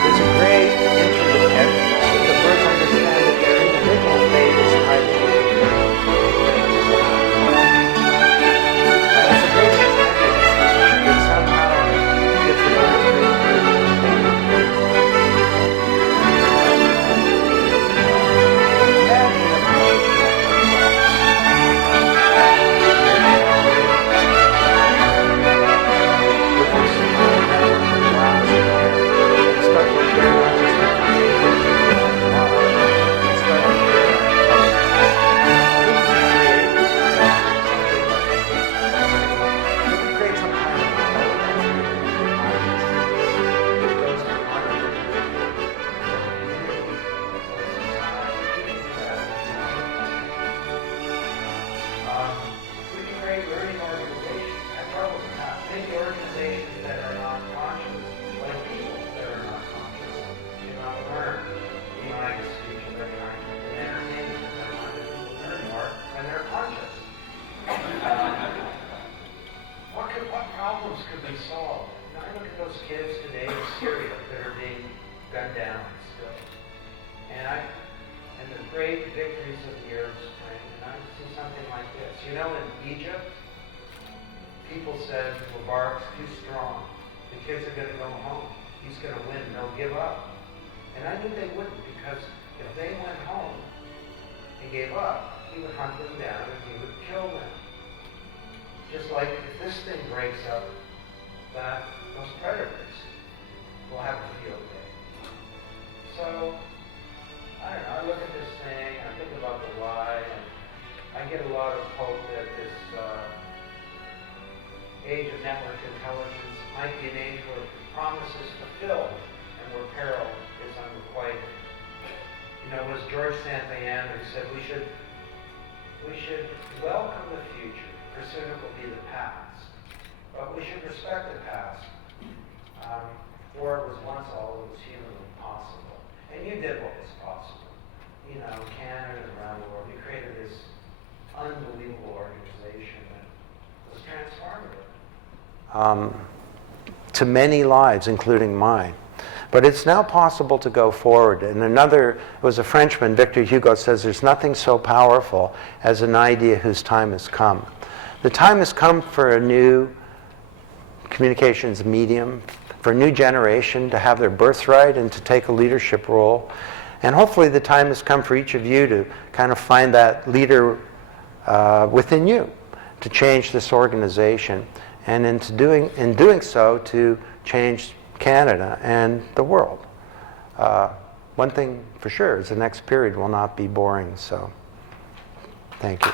There's a great interdependence. The birds understand that their individual fate is tied to the it's a great example that somehow gives the birds great courage to take it. To many lives, including mine. But it's now possible to go forward. And it was a Frenchman, Victor Hugo, says there's nothing so powerful as an idea whose time has come. The time has come for a new communications medium, for a new generation to have their birthright and to take a leadership role. And hopefully the time has come for each of you to kind of find that leader within you to change this organization. And in doing so, to change Canada and the world. One thing for sure is the next period will not be boring, so thank you.